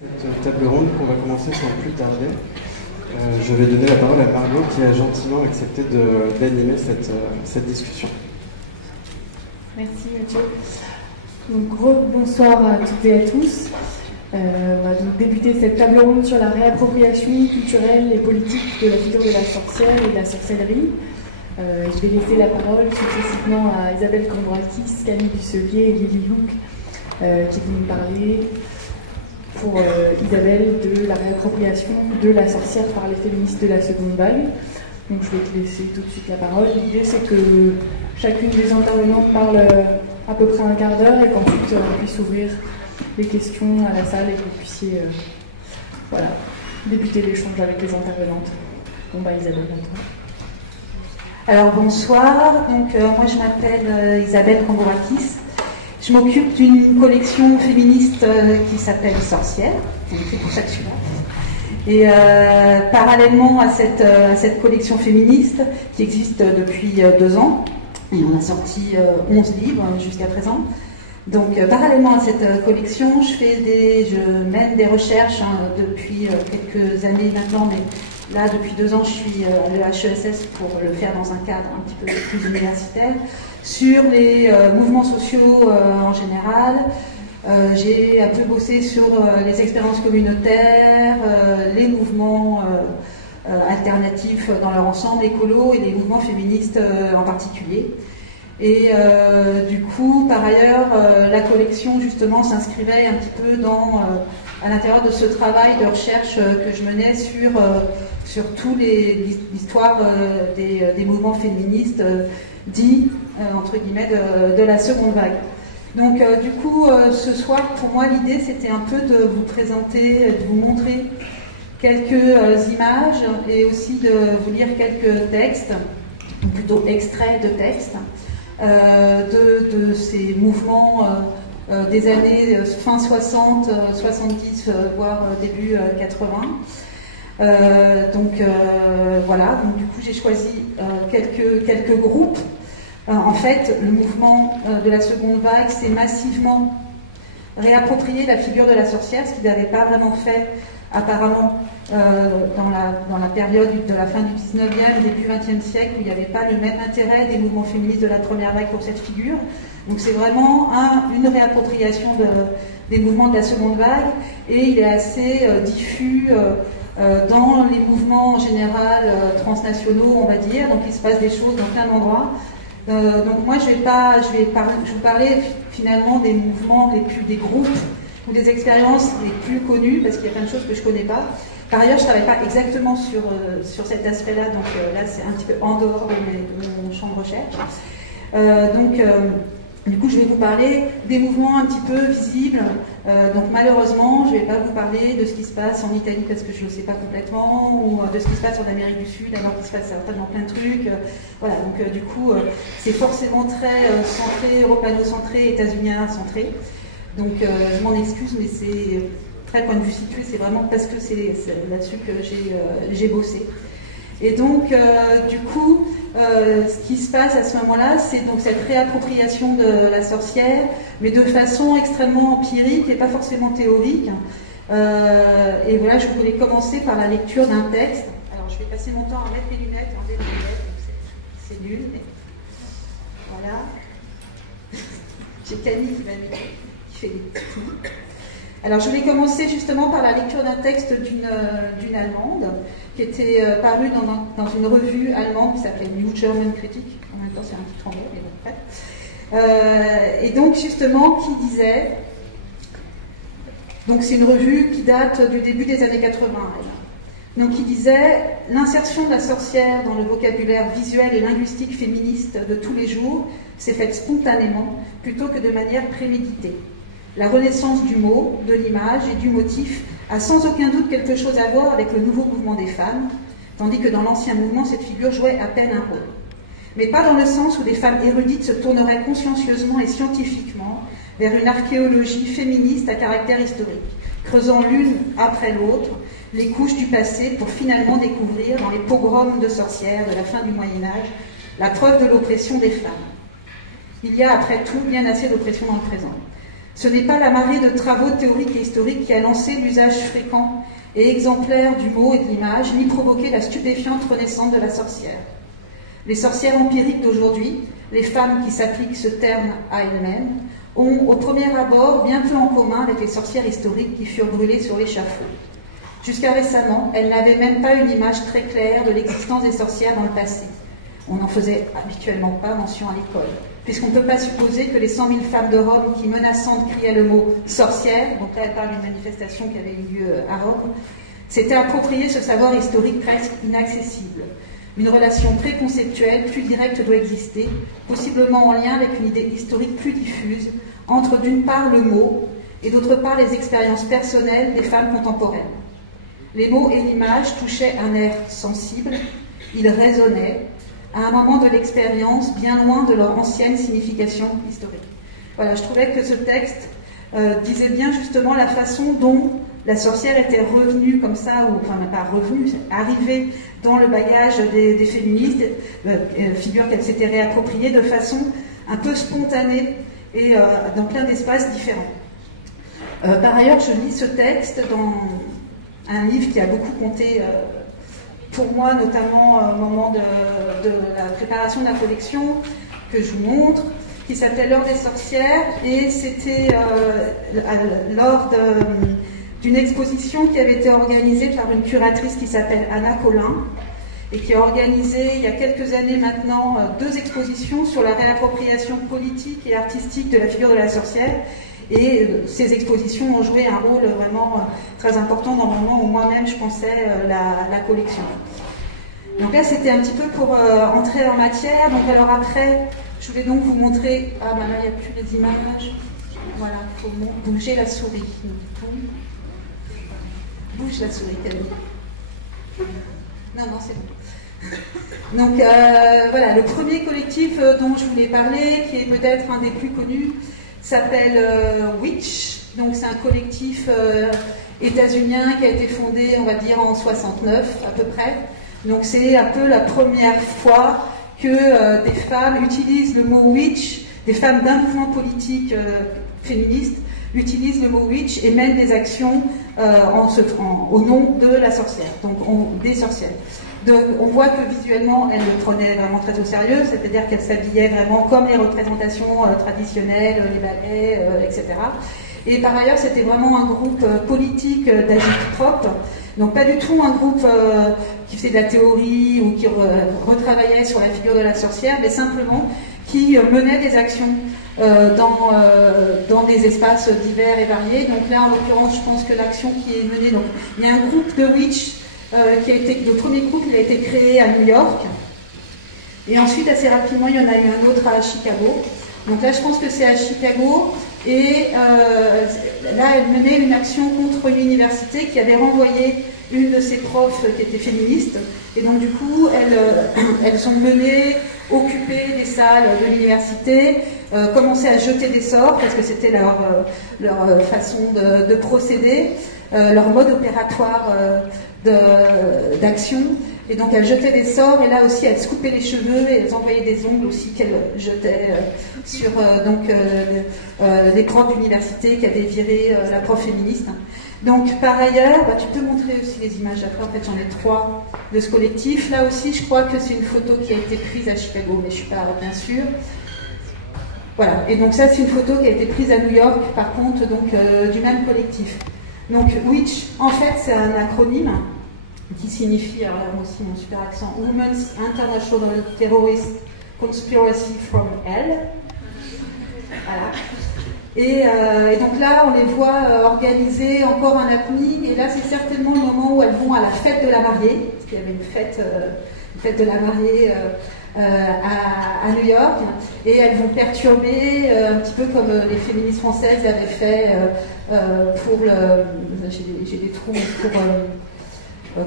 Cette table ronde qu'on va commencer sans plus tarder. Je vais donner la parole à Margot qui a gentiment accepté d'animer cette discussion. Merci Mathieu. Donc, bonsoir à toutes et à tous. On va donc débuter cette table ronde sur la réappropriation culturelle et politique de la figure de la sorcière et de la sorcellerie. Je vais laisser la parole successivement à Isabelle Cambourakis, Camille Dusselier et Lily Hook qui vont nous parler pour Isabelle de la réappropriation de la sorcière par les féministes de la seconde vague. Donc je vais te laisser tout de suite la parole. L'idée c'est que chacune des intervenantes parle à peu près un quart d'heure et qu'ensuite on puisse ouvrir les questions à la salle et que vous puissiez débuter l'échange avec les intervenantes. Bon bah Isabelle, à toi. Alors bonsoir, donc moi je m'appelle Isabelle Cambourakis. Je m'occupe d'une collection féministe qui s'appelle Sorcière, c'est pour ça que je suis là. Et parallèlement à cette collection féministe qui existe depuis 2 ans, et on a sorti 11 livres jusqu'à présent. Donc parallèlement à cette collection, je mène des recherches depuis quelques années maintenant, mais là depuis 2 ans je suis à l'EHESS pour le faire dans un cadre un petit peu plus universitaire, sur les mouvements sociaux en général. J'ai un peu bossé sur les expériences communautaires, les mouvements alternatifs dans leur ensemble, écolo, et les mouvements féministes en particulier. Et du coup, par ailleurs, la collection justement s'inscrivait un petit peu à l'intérieur de ce travail de recherche que je menais sur tous l'histoire des mouvements féministes dits entre guillemets de la seconde vague. Donc du coup, ce soir, pour moi, l'idée c'était un peu de vous présenter, de vous montrer quelques images et aussi de vous lire quelques textes, ou plutôt extraits de textes, de ces mouvements des années fin 60, 70, voire début 80. Donc du coup j'ai choisi quelques groupes. En fait, le mouvement de la seconde vague s'est massivement réapproprié la figure de la sorcière, ce qu'il n'avait pas vraiment fait apparemment dans la période de la fin du 19e, début 20e siècle, où il n'y avait pas le même intérêt des mouvements féministes de la première vague pour cette figure. Donc c'est vraiment une réappropriation des mouvements de la seconde vague, et il est assez diffus dans les mouvements en général transnationaux, on va dire. Donc il se passe des choses dans plein d'endroits. Donc moi je vais vous parler finalement des mouvements des groupes ou des expériences les plus connues, parce qu'il y a plein de choses que je ne connais pas. Par ailleurs, je ne travaille pas exactement sur cet aspect-là, donc là c'est un petit peu en dehors de mon champ de recherche. Du coup, je vais vous parler des mouvements un petit peu visibles. Donc malheureusement, je ne vais pas vous parler de ce qui se passe en Italie parce que je ne le sais pas complètement, ou de ce qui se passe en Amérique du Sud, alors qu'il se passe certainement plein de trucs. Voilà, donc du coup, c'est forcément très centré, européano-centré, états-unien-centré. Donc je m'en excuse, mais c'est très point de vue situé, c'est vraiment parce que c'est là-dessus que j'ai bossé. Et donc, du coup, ce qui se passe à ce moment-là, c'est donc cette réappropriation de la sorcière, mais de façon extrêmement empirique et pas forcément théorique. Et voilà, je voulais commencer par la lecture d'un texte. Alors, je vais passer mon temps à mettre mes lunettes, enlever mes lunettes, donc c'est nul. Mais voilà. J'ai Camille qui fait des petits coups. Alors, je vais commencer justement par la lecture d'un texte d'une Allemande qui était paru dans une revue allemande qui s'appelait New German Critic. En même temps, c'est un petit anglais, mais bon, bref. Et donc, justement, qui disait... Donc, c'est une revue qui date du début des années 80. Donc, qui disait « L'insertion de la sorcière dans le vocabulaire visuel et linguistique féministe de tous les jours s'est faite spontanément plutôt que de manière préméditée. La renaissance du mot, de l'image et du motif a sans aucun doute quelque chose à voir avec le nouveau mouvement des femmes, tandis que dans l'ancien mouvement, cette figure jouait à peine un rôle. Mais pas dans le sens où des femmes érudites se tourneraient consciencieusement et scientifiquement vers une archéologie féministe à caractère historique, creusant l'une après l'autre les couches du passé pour finalement découvrir dans les pogroms de sorcières de la fin du Moyen-Âge la preuve de l'oppression des femmes. Il y a après tout bien assez d'oppression dans le présent. Ce n'est pas la marée de travaux théoriques et historiques qui a lancé l'usage fréquent et exemplaire du mot et de l'image, ni provoqué la stupéfiante renaissance de la sorcière. Les sorcières empiriques d'aujourd'hui, les femmes qui s'appliquent ce terme à elles-mêmes, ont au premier abord bien peu en commun avec les sorcières historiques qui furent brûlées sur l'échafaud. Jusqu'à récemment, elles n'avaient même pas une image très claire de l'existence des sorcières dans le passé. On n'en faisait habituellement pas mention à l'école, puisqu'on ne peut pas supposer que les 100 000 femmes de Rome qui, menaçantes, criaient le mot « sorcière », donc là elle parle d'une manifestation qui avait eu lieu à Rome, s'étaient approprié ce savoir historique presque inaccessible. Une relation préconceptuelle plus directe doit exister, possiblement en lien avec une idée historique plus diffuse, entre d'une part le mot et d'autre part les expériences personnelles des femmes contemporaines. Les mots et l'image touchaient un air sensible, ils résonnaient, à un moment de l'expérience bien loin de leur ancienne signification historique. Voilà, je trouvais que ce texte disait bien justement la façon dont la sorcière était revenue comme ça, ou enfin pas revenue, arrivée dans le bagage des féministes, figure qu'elle s'était réappropriée de façon un peu spontanée et dans plein d'espaces différents. Par ailleurs, je lis ce texte dans un livre qui a beaucoup compté pour moi, notamment au moment de la préparation de la collection, que je vous montre, qui s'appelait L'heure des sorcières, et c'était lors d'une exposition qui avait été organisée par une curatrice qui s'appelle Anna Collin, et qui a organisé il y a quelques années maintenant 2 expositions sur la réappropriation politique et artistique de la figure de la sorcière. Et ces expositions ont joué un rôle vraiment très important dans le moment où moi-même je pensais la collection. Donc là, c'était un petit peu pour entrer en matière. Donc alors après, je voulais donc vous montrer... Ah, maintenant, il n'y a plus les images. Voilà, il faut bouger la souris. Bouge la souris, Camille. Non, c'est bon. Donc voilà, le premier collectif dont je voulais parler, qui est peut-être un des plus connus, s'appelle Witch. Donc c'est un collectif états-unien qui a été fondé, on va dire, en 69 à peu près. Donc c'est un peu la première fois que des femmes utilisent le mot witch, des femmes d'un mouvement politique féministe utilisent le mot witch et mènent des actions au nom de la sorcière, donc des sorcières. Donc on voit que visuellement elles le prenaient vraiment très au sérieux, c'est-à-dire qu'elles s'habillaient vraiment comme les représentations traditionnelles, les ballets, etc. Et par ailleurs c'était vraiment un groupe politique d'agit-prop, donc pas du tout un groupe qui faisait de la théorie ou qui retravaillait sur la figure de la sorcière, mais simplement qui menait des actions dans des espaces divers et variés. Donc là en l'occurrence je pense que l'action qui est menée, donc il y a un groupe de witch le premier groupe il a été créé à New York, et ensuite assez rapidement il y en a eu un autre à Chicago. Donc là je pense que c'est à Chicago, et là elle menait une action contre une université qui avait renvoyé une de ses profs qui était féministe, et donc du coup elles ont mené, occupé les salles de l'université, commencé à jeter des sorts parce que c'était leur façon de procéder, leur mode opératoire d'action. Et donc elles jetaient des sorts, et là aussi elles se coupaient les cheveux et elles envoyaient des ongles aussi qu'elles jetaient sur les profs d'université qui avaient viré la prof féministe. Donc par ailleurs, tu peux montrer aussi les images après, en fait j'en ai 3 de ce collectif. Là aussi je crois que c'est une photo qui a été prise à Chicago, mais je ne suis pas bien sûre. Voilà, et donc ça c'est une photo qui a été prise à New York, par contre, donc du même collectif. Donc WITCH, en fait c'est un acronyme qui signifie, alors là moi aussi mon super accent, Women's International Terrorist Conspiracy from Hell. Voilà. Et donc là, on les voit organiser encore un happening, et là c'est certainement le moment où elles vont à la fête de la mariée, parce qu'il y avait une fête de la mariée à New York, et elles vont perturber un petit peu comme les féministes françaises avaient fait pour j'ai des trous pour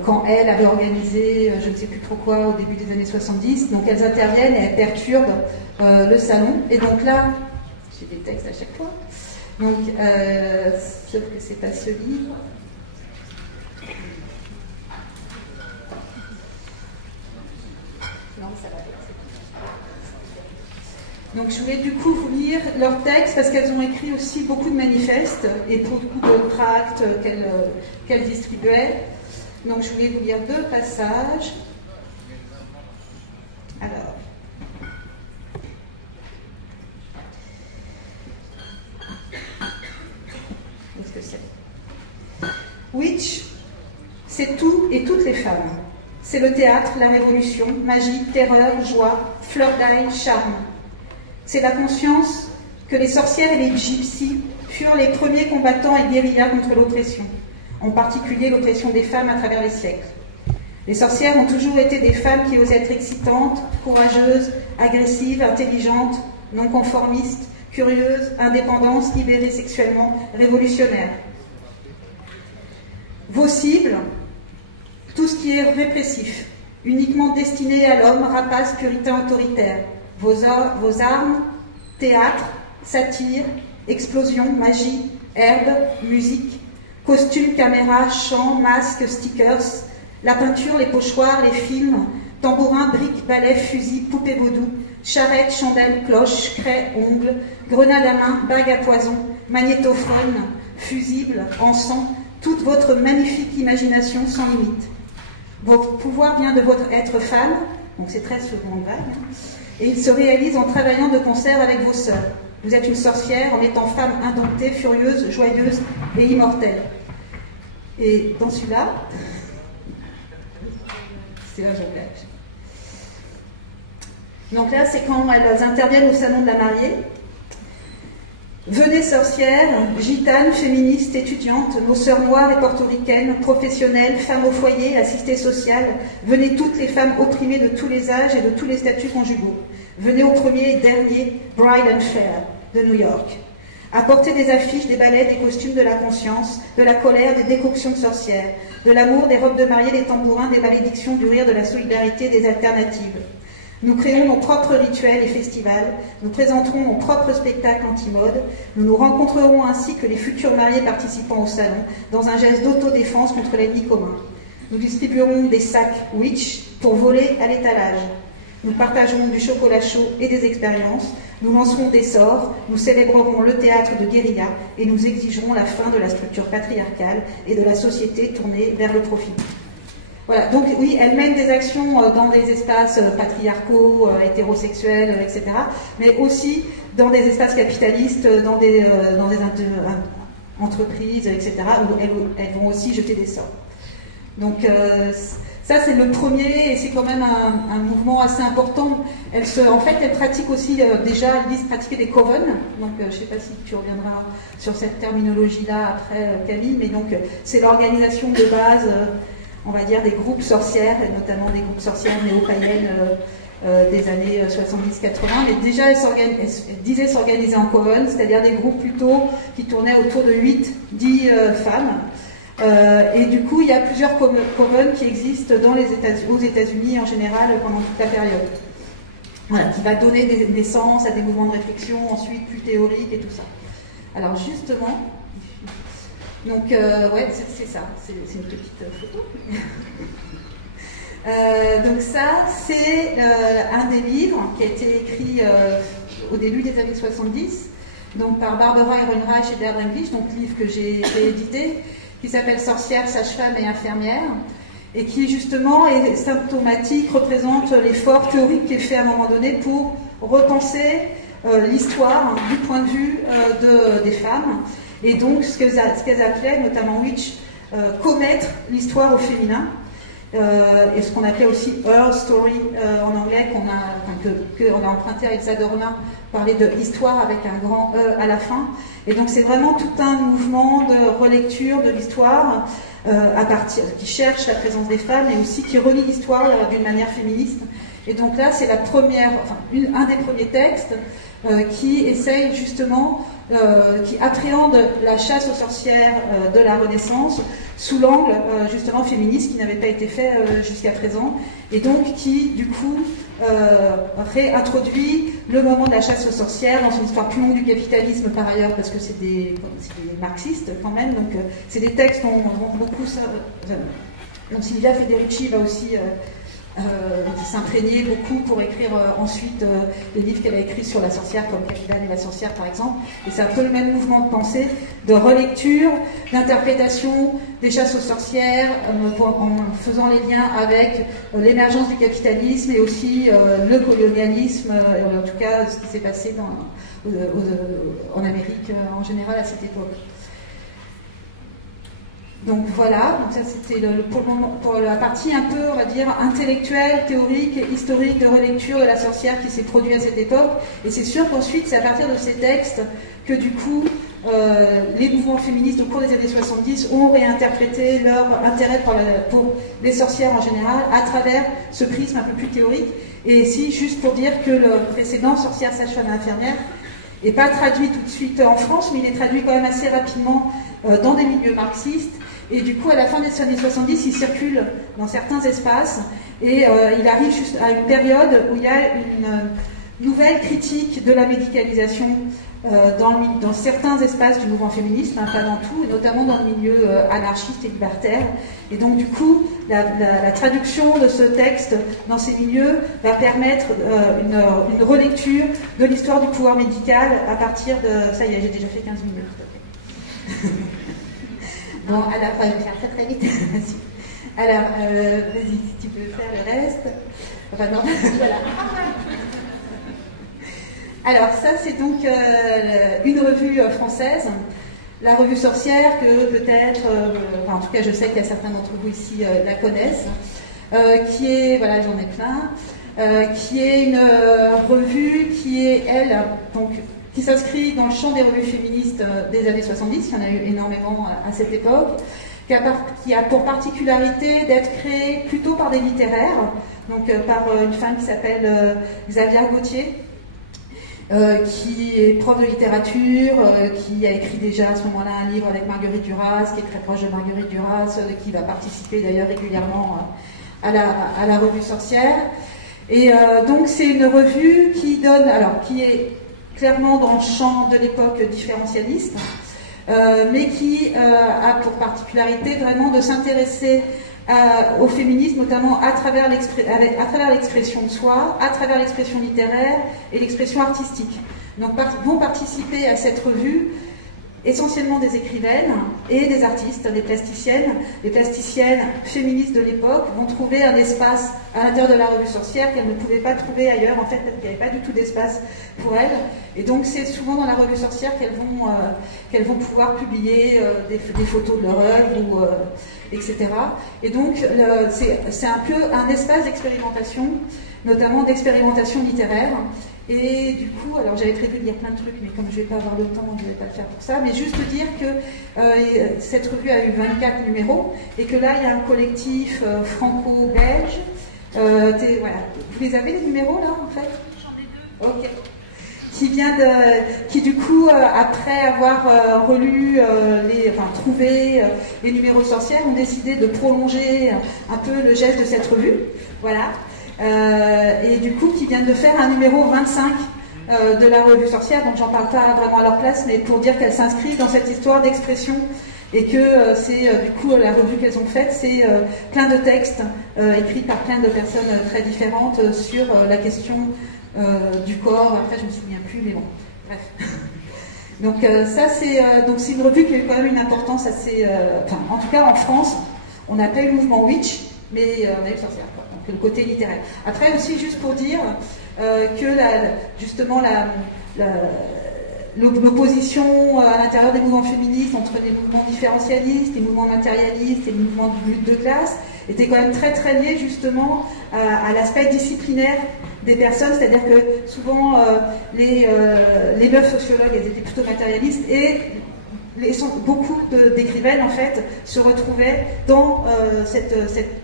quand elle avait organisé je ne sais plus trop quoi au début des années 70. Donc elles interviennent et elles perturbent le salon, et donc là j'ai des textes à chaque fois, donc sauf que c'est pas ce livre. Non, ça va. Donc je voulais du coup vous lire leurs textes parce qu'elles ont écrit aussi beaucoup de manifestes et beaucoup de tracts qu'elles distribuaient. Donc je voulais vous lire 2 passages. Alors. Qu'est-ce que c'est? Witch, c'est tout et toutes les femmes. C'est le théâtre, la révolution, magie, terreur, joie, fleur d'ail, charme. C'est la conscience que les sorcières et les gypsies furent les premiers combattants et guérillas contre l'oppression, en particulier l'oppression des femmes à travers les siècles. Les sorcières ont toujours été des femmes qui osaient être excitantes, courageuses, agressives, intelligentes, non conformistes, curieuses, indépendantes, libérées sexuellement, révolutionnaires. Vos cibles, tout ce qui est répressif, uniquement destiné à l'homme, rapace, puritain, autoritaire. Vos armes, théâtre, satire, explosion, magie, herbe, musique, costumes, caméras, chants, masques, stickers, la peinture, les pochoirs, les films, tambourins, briques, balais, fusils, poupées vaudou, charrettes, chandelles, cloches, craies, ongles, grenades à main, bagues à poison, magnétophones, fusibles, encens, toute votre magnifique imagination sans limite. Votre pouvoir vient de votre être femme, donc c'est très seconde vague, et il se réalise en travaillant de concert avec vos sœurs. Vous êtes une sorcière en étant femme indomptée, furieuse, joyeuse et immortelle. Et dans celui-là, c'est un jonglage. Donc là, c'est quand elles interviennent au salon de la mariée. Venez sorcières, gitanes, féministes, étudiantes, nos sœurs noires et portoricaines, professionnelles, femmes au foyer, assistées sociales, venez toutes les femmes opprimées de tous les âges et de tous les statuts conjugaux. Venez au premier et dernier Bride and Fair de New York. Apportez des affiches, des ballets, des costumes de la conscience, de la colère, des décoctions de sorcières, de l'amour, des robes de mariée, des tambourins, des malédictions, du rire, de la solidarité, des alternatives. Nous créons nos propres rituels et festivals, nous présenterons nos propres spectacles anti-mode, nous nous rencontrerons ainsi que les futurs mariés participants au salon, dans un geste d'autodéfense contre l'ennemi commun. Nous distribuerons des sacs Witch pour voler à l'étalage. Nous partagerons du chocolat chaud et des expériences, nous lancerons des sorts, nous célébrerons le théâtre de guérilla et nous exigerons la fin de la structure patriarcale et de la société tournée vers le profit. Voilà, donc oui, elles mènent des actions dans des espaces patriarcaux, hétérosexuels, etc., mais aussi dans des espaces capitalistes, dans des entreprises, etc., où elles vont aussi jeter des sorts. Donc ça, c'est le premier, et c'est quand même un mouvement assez important. En fait, elles pratiquent aussi, déjà, elles disent pratiquer des coven. Donc, je ne sais pas si tu reviendras sur cette terminologie-là après, Camille, mais donc, c'est l'organisation de base, on va dire, des groupes sorcières, et notamment des groupes sorcières néo-païennes des années 70-80. Mais déjà, elles disaient s'organiser en coven, c'est-à-dire des groupes plutôt qui tournaient autour de 8-10 femmes. Et du coup, il y a plusieurs coven qui existent aux États-Unis en général pendant toute la période. Voilà, qui va donner des naissances à des mouvements de réflexion ensuite plus théoriques et tout ça. Alors justement, donc ouais, c'est ça, c'est une petite photo. Donc ça, c'est un des livres qui a été écrit au début des années 70, donc par Barbara Ehrenreich et Deirdre English, donc livre que j'ai réédité, qui s'appelle Sorcières, sages-femmes et infirmières, et qui justement est symptomatique, représente l'effort théorique qui est fait à un moment donné pour repenser l'histoire du point de vue des femmes, et donc ce qu'elles appelaient, notamment Witch, commettre l'histoire au féminin, et ce qu'on appelait aussi Her Story en anglais, qu'on a emprunté à Elsa Dorna, parler de histoire avec un grand E à la fin. Et donc c'est vraiment tout un mouvement de relecture de l'histoire qui cherche la présence des femmes et aussi qui relie l'histoire d'une manière féministe. Et donc là c'est un des premiers textes qui essaye justement, qui appréhende la chasse aux sorcières de la Renaissance sous l'angle justement féministe qui n'avait pas été fait jusqu'à présent, et donc qui du coup réintroduit le moment de la chasse aux sorcières dans une histoire plus longue du capitalisme par ailleurs, parce que c'est des marxistes quand même, donc c'est des textes dont beaucoup dont Silvia Federici va aussi qui s'imprégnait beaucoup pour écrire ensuite les livres qu'elle a écrits sur la sorcière, comme Capilane et la sorcière par exemple. Et c'est un peu le même mouvement de pensée, de relecture, d'interprétation des chasses aux sorcières, en faisant les liens avec l'émergence du capitalisme et aussi le colonialisme, en tout cas ce qui s'est passé en Amérique en général à cette époque. Donc voilà, donc ça c'était pour la partie un peu, on va dire, intellectuelle, théorique, historique, de relecture de la sorcière qui s'est produite à cette époque. Et c'est sûr qu'ensuite, c'est à partir de ces textes que du coup, les mouvements féministes au cours des années 70 ont réinterprété leur intérêt pour les sorcières en général à travers ce prisme un peu plus théorique. Et ici, juste pour dire que le précédent, Sorcière, sage-femme et infirmière, n'est pas traduit tout de suite en France, mais il est traduit quand même assez rapidement dans des milieux marxistes. Et du coup, à la fin des années 70, il circule dans certains espaces et il arrive juste à une période où il y a une nouvelle critique de la médicalisation dans certains espaces du mouvement féministe, hein, pas dans tout, et notamment dans le milieu anarchiste et libertaire. Et donc, du coup, la traduction de ce texte dans ces milieux va permettre une relecture de l'histoire du pouvoir médical à partir de... Ça y est, j'ai déjà fait 15 minutes. Bon, alors, je vais faire très vite. Alors, vas-y, si tu peux faire le reste. Enfin, non, voilà. Alors, ça, c'est donc une revue française, la revue Sorcière, que peut-être, enfin, en tout cas, je sais qu'il y a certains d'entre vous ici la connaissent, qui est, voilà, j'en ai plein, qui est une revue qui est, elle, donc, qui s'inscrit dans le champ des revues féministes des années 70, il y en a eu énormément à cette époque, qui a pour particularité d'être créée plutôt par des littéraires, donc par une femme qui s'appelle Xavier Gauthier, qui est prof de littérature, qui a écrit déjà à ce moment-là un livre avec Marguerite Duras, qui est très proche de Marguerite Duras, qui va participer d'ailleurs régulièrement à la revue Sorcière. Et donc c'est une revue qui donne, alors qui est clairement dans le champ de l'époque différentialiste, mais qui a pour particularité vraiment de s'intéresser au féminisme, notamment à travers l'expression de soi, à travers l'expression littéraire et l'expression artistique. Donc vont participer à cette revue essentiellement des écrivaines et des artistes, des plasticiennes. Les plasticiennes féministes de l'époque vont trouver un espace à l'intérieur de la revue Sorcière qu'elles ne pouvaient pas trouver ailleurs, en fait, parce qu'il n'y avait pas du tout d'espace pour elles. Et donc c'est souvent dans la revue Sorcière qu'elles vont pouvoir publier des photos de leur œuvre, etc. Et donc c'est un peu un espace d'expérimentation, notamment d'expérimentation littéraire. Et du coup, alors j'avais prévu de lire plein de trucs, mais comme je ne vais pas avoir le temps, je ne vais pas le faire pour ça, mais juste dire que cette revue a eu 24 numéros, et que là, il y a un collectif franco-belge. Voilà. Vous les avez, les numéros, là, en fait? J'en ai 2. Ok. Qui du coup, après avoir relu, trouvé les numéros Sorcières, ont décidé de prolonger un peu le geste de cette revue. Voilà. Et du coup qui viennent de faire un numéro 25 de la revue Sorcière, donc j'en parle pas vraiment à leur place, mais pour dire qu'elles s'inscrivent dans cette histoire d'expression et que c'est du coup la revue qu'elles ont faite, c'est plein de textes écrits par plein de personnes très différentes sur la question du corps. Après je me souviens plus, mais bon, bref. Donc ça c'est une revue qui a eu quand même une importance assez, en tout cas en France, on n'a pas eu le mouvement Witch, mais on a eu Sorcière, quoi. Donc le côté littéraire. Après aussi juste pour dire que justement l'opposition à l'intérieur des mouvements féministes entre les mouvements différentialistes, les mouvements matérialistes et les mouvements de lutte de classe était quand même très très liée justement à l'aspect disciplinaire des personnes, c'est-à-dire que souvent les meufs sociologues elles étaient plutôt matérialistes et beaucoup d'écrivaines en fait se retrouvaient dans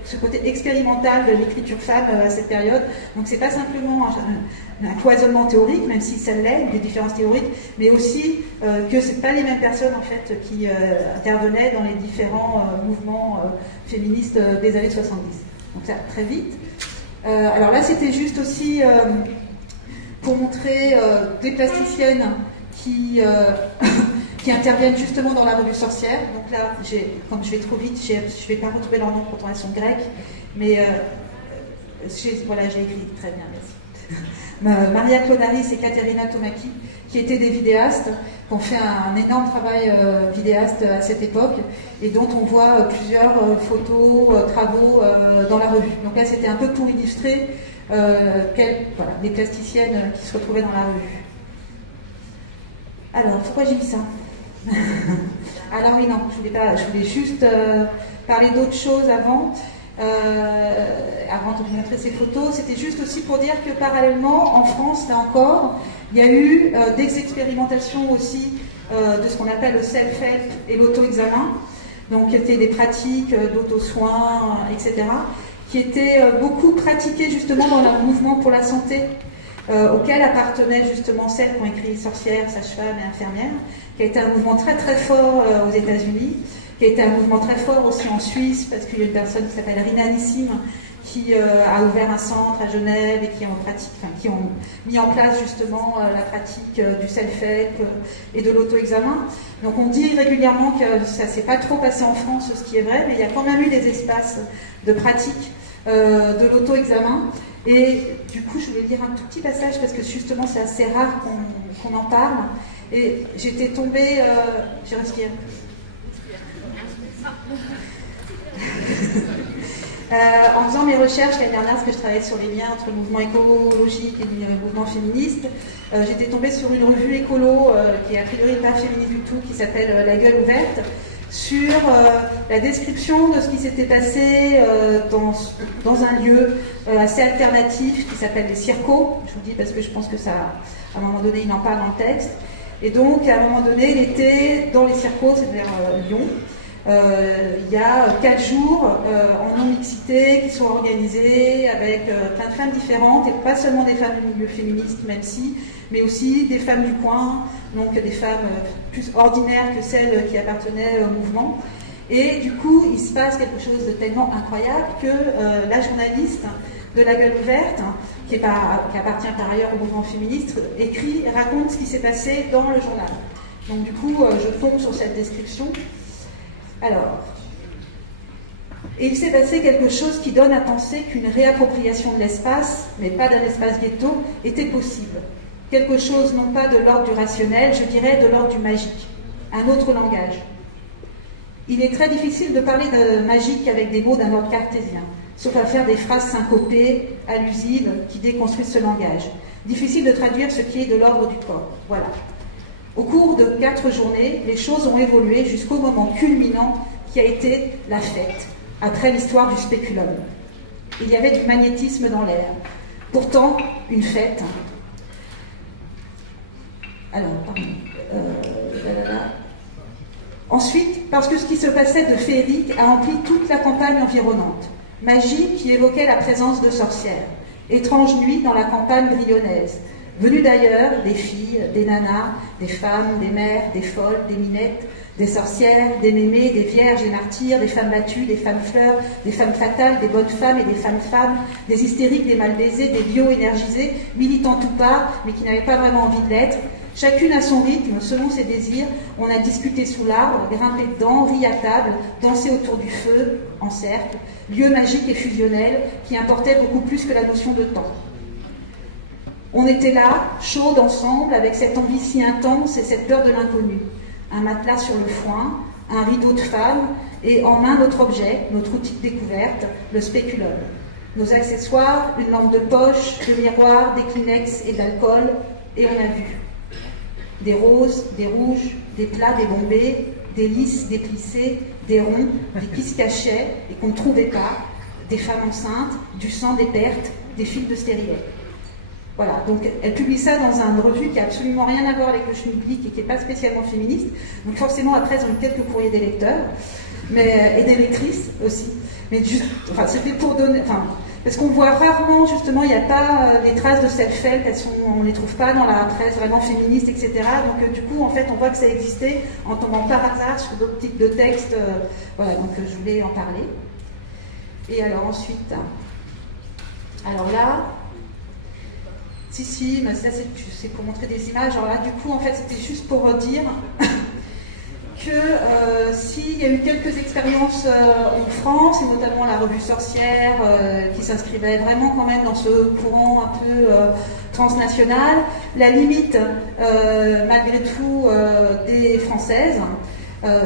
ce côté expérimental de l'écriture femme à cette période. Donc c'est pas simplement un cloisonnement théorique, même si ça l'est, des différences théoriques, mais aussi que c'est pas les mêmes personnes en fait qui intervenaient dans les différents mouvements féministes des années 70. Donc ça très vite. Alors là c'était juste aussi pour montrer des plasticiennes qui interviennent justement dans la revue Sorcière. Donc là, comme je vais trop vite, je ne vais pas retrouver leur nom, pourtant elles sont grecques, mais Voilà, j'ai écrit, très bien, merci. Maria Clonaris et Caterina Tomaki, qui étaient des vidéastes, qui ont fait un énorme travail vidéaste à cette époque, et dont on voit plusieurs photos, travaux dans la revue. Donc là, c'était un peu pour illustrer des plasticiennes qui se retrouvaient dans la revue. Alors, pourquoi j'ai mis ça? Alors oui, non, je voulais juste parler d'autre chose avant de vous montrer ces photos. C'était juste aussi pour dire que parallèlement, en France, là encore, il y a eu des expérimentations aussi de ce qu'on appelle le self-help et l'auto-examen, donc qui étaient des pratiques d'auto-soins, etc., qui étaient beaucoup pratiquées justement dans le mouvement pour la santé, auquel appartenaient justement celles qui ont écrit Sorcières, Sages-Femmes et Infirmières, qui a été un mouvement très très fort aux États-Unis, qui a été un mouvement très fort aussi en Suisse, parce qu'il y a une personne qui s'appelle Rina Nissim, qui a ouvert un centre à Genève et qui ont mis en place justement la pratique du self-help et de l'auto-examen. Donc on dit régulièrement que ça ne s'est pas trop passé en France, ce qui est vrai, mais il y a quand même eu des espaces de pratique de l'auto-examen. Et du coup, je voulais lire un tout petit passage parce que justement c'est assez rare qu'on en parle. Et j'étais tombée... je respire. En faisant mes recherches l'année dernière, parce que je travaillais sur les liens entre le mouvement écologique et le mouvement féministe, j'étais tombée sur une revue écolo qui est a priori pas féministe du tout, qui s'appelle La Gueule Ouverte, sur la description de ce qui s'était passé dans un lieu assez alternatif qui s'appelle les circos. Je vous dis parce que je pense que ça, à un moment donné, il en parle dans le texte. Et donc, à un moment donné, il était dans les circos, c'est-à-dire Lyon. Il y a 4 jours en non-mixité qui sont organisés avec plein de femmes différentes, et pas seulement des femmes du milieu féministe, même si, mais aussi des femmes du coin, donc des femmes plus ordinaires que celles qui appartenaient au mouvement. Et du coup, il se passe quelque chose de tellement incroyable que la journaliste de La Gueule Ouverte, qui appartient par ailleurs au mouvement féministe, écrit et raconte ce qui s'est passé dans le journal. Donc du coup, je tombe sur cette description. Alors, et il s'est passé quelque chose qui donne à penser qu'une réappropriation de l'espace, mais pas d'un espace ghetto, était possible. Quelque chose non pas de l'ordre du rationnel, je dirais de l'ordre du magique, un autre langage. Il est très difficile de parler de magique avec des mots d'un ordre cartésien, sauf à faire des phrases syncopées, allusives, qui déconstruisent ce langage. Difficile de traduire ce qui est de l'ordre du corps. Voilà. Au cours de 4 journées, les choses ont évolué jusqu'au moment culminant qui a été la fête, après l'histoire du spéculum. Il y avait du magnétisme dans l'air. Pourtant, une fête. Alors, pardon. Ensuite, parce que ce qui se passait de féerique a empli toute la campagne environnante. Magie qui évoquait la présence de sorcières. Étrange nuit dans la campagne brionnaise. Venues d'ailleurs, des filles, des nanas, des femmes, des mères, des folles, des minettes, des sorcières, des mémées, des vierges, des martyrs, des femmes battues, des femmes fleurs, des femmes fatales, des bonnes femmes et des femmes, des hystériques, des mal baisées, des bio-énergisées, militantes ou pas, mais qui n'avaient pas vraiment envie de l'être. Chacune à son rythme, selon ses désirs, on a discuté sous l'arbre, grimpé dedans, ri à table, dansé autour du feu, en cercle, lieu magique et fusionnel qui importait beaucoup plus que la notion de temps. On était là, chaudes ensemble, avec cette envie si intense et cette peur de l'inconnu. Un matelas sur le foin, un rideau de femme, et en main notre objet, notre outil de découverte, le spéculum. Nos accessoires, une lampe de poche, des miroirs, des Kleenex et de l'alcool, et on a vu. Des roses, des rouges, des plats, des bombés, des lisses, des plissés, des ronds, des qui se cachaient et qu'on ne trouvait pas, des femmes enceintes, du sang, des pertes, des fils de stérilet. Voilà, donc elle publie ça dans une revue qui n'a absolument rien à voir avec le schmilblick et qui n'est pas spécialement féministe. Donc forcément, après, ils ont eu quelques courriers des lecteurs, et des lectrices aussi. Mais juste, enfin, c'était pour donner... Enfin, parce qu'on voit rarement, justement, il n'y a pas les traces de self-help, on ne les trouve pas dans la presse vraiment féministe, etc. Donc du coup, en fait, on voit que ça existait en tombant par hasard sur d'autres types de textes. Voilà, donc je voulais en parler. Et alors ensuite, alors là... mais ça c'est pour montrer des images. Alors là, du coup, en fait, c'était juste pour dire que s'il y a eu quelques expériences en France, et notamment la revue Sorcière, qui s'inscrivait vraiment quand même dans ce courant un peu transnational, la limite, malgré tout, des Françaises,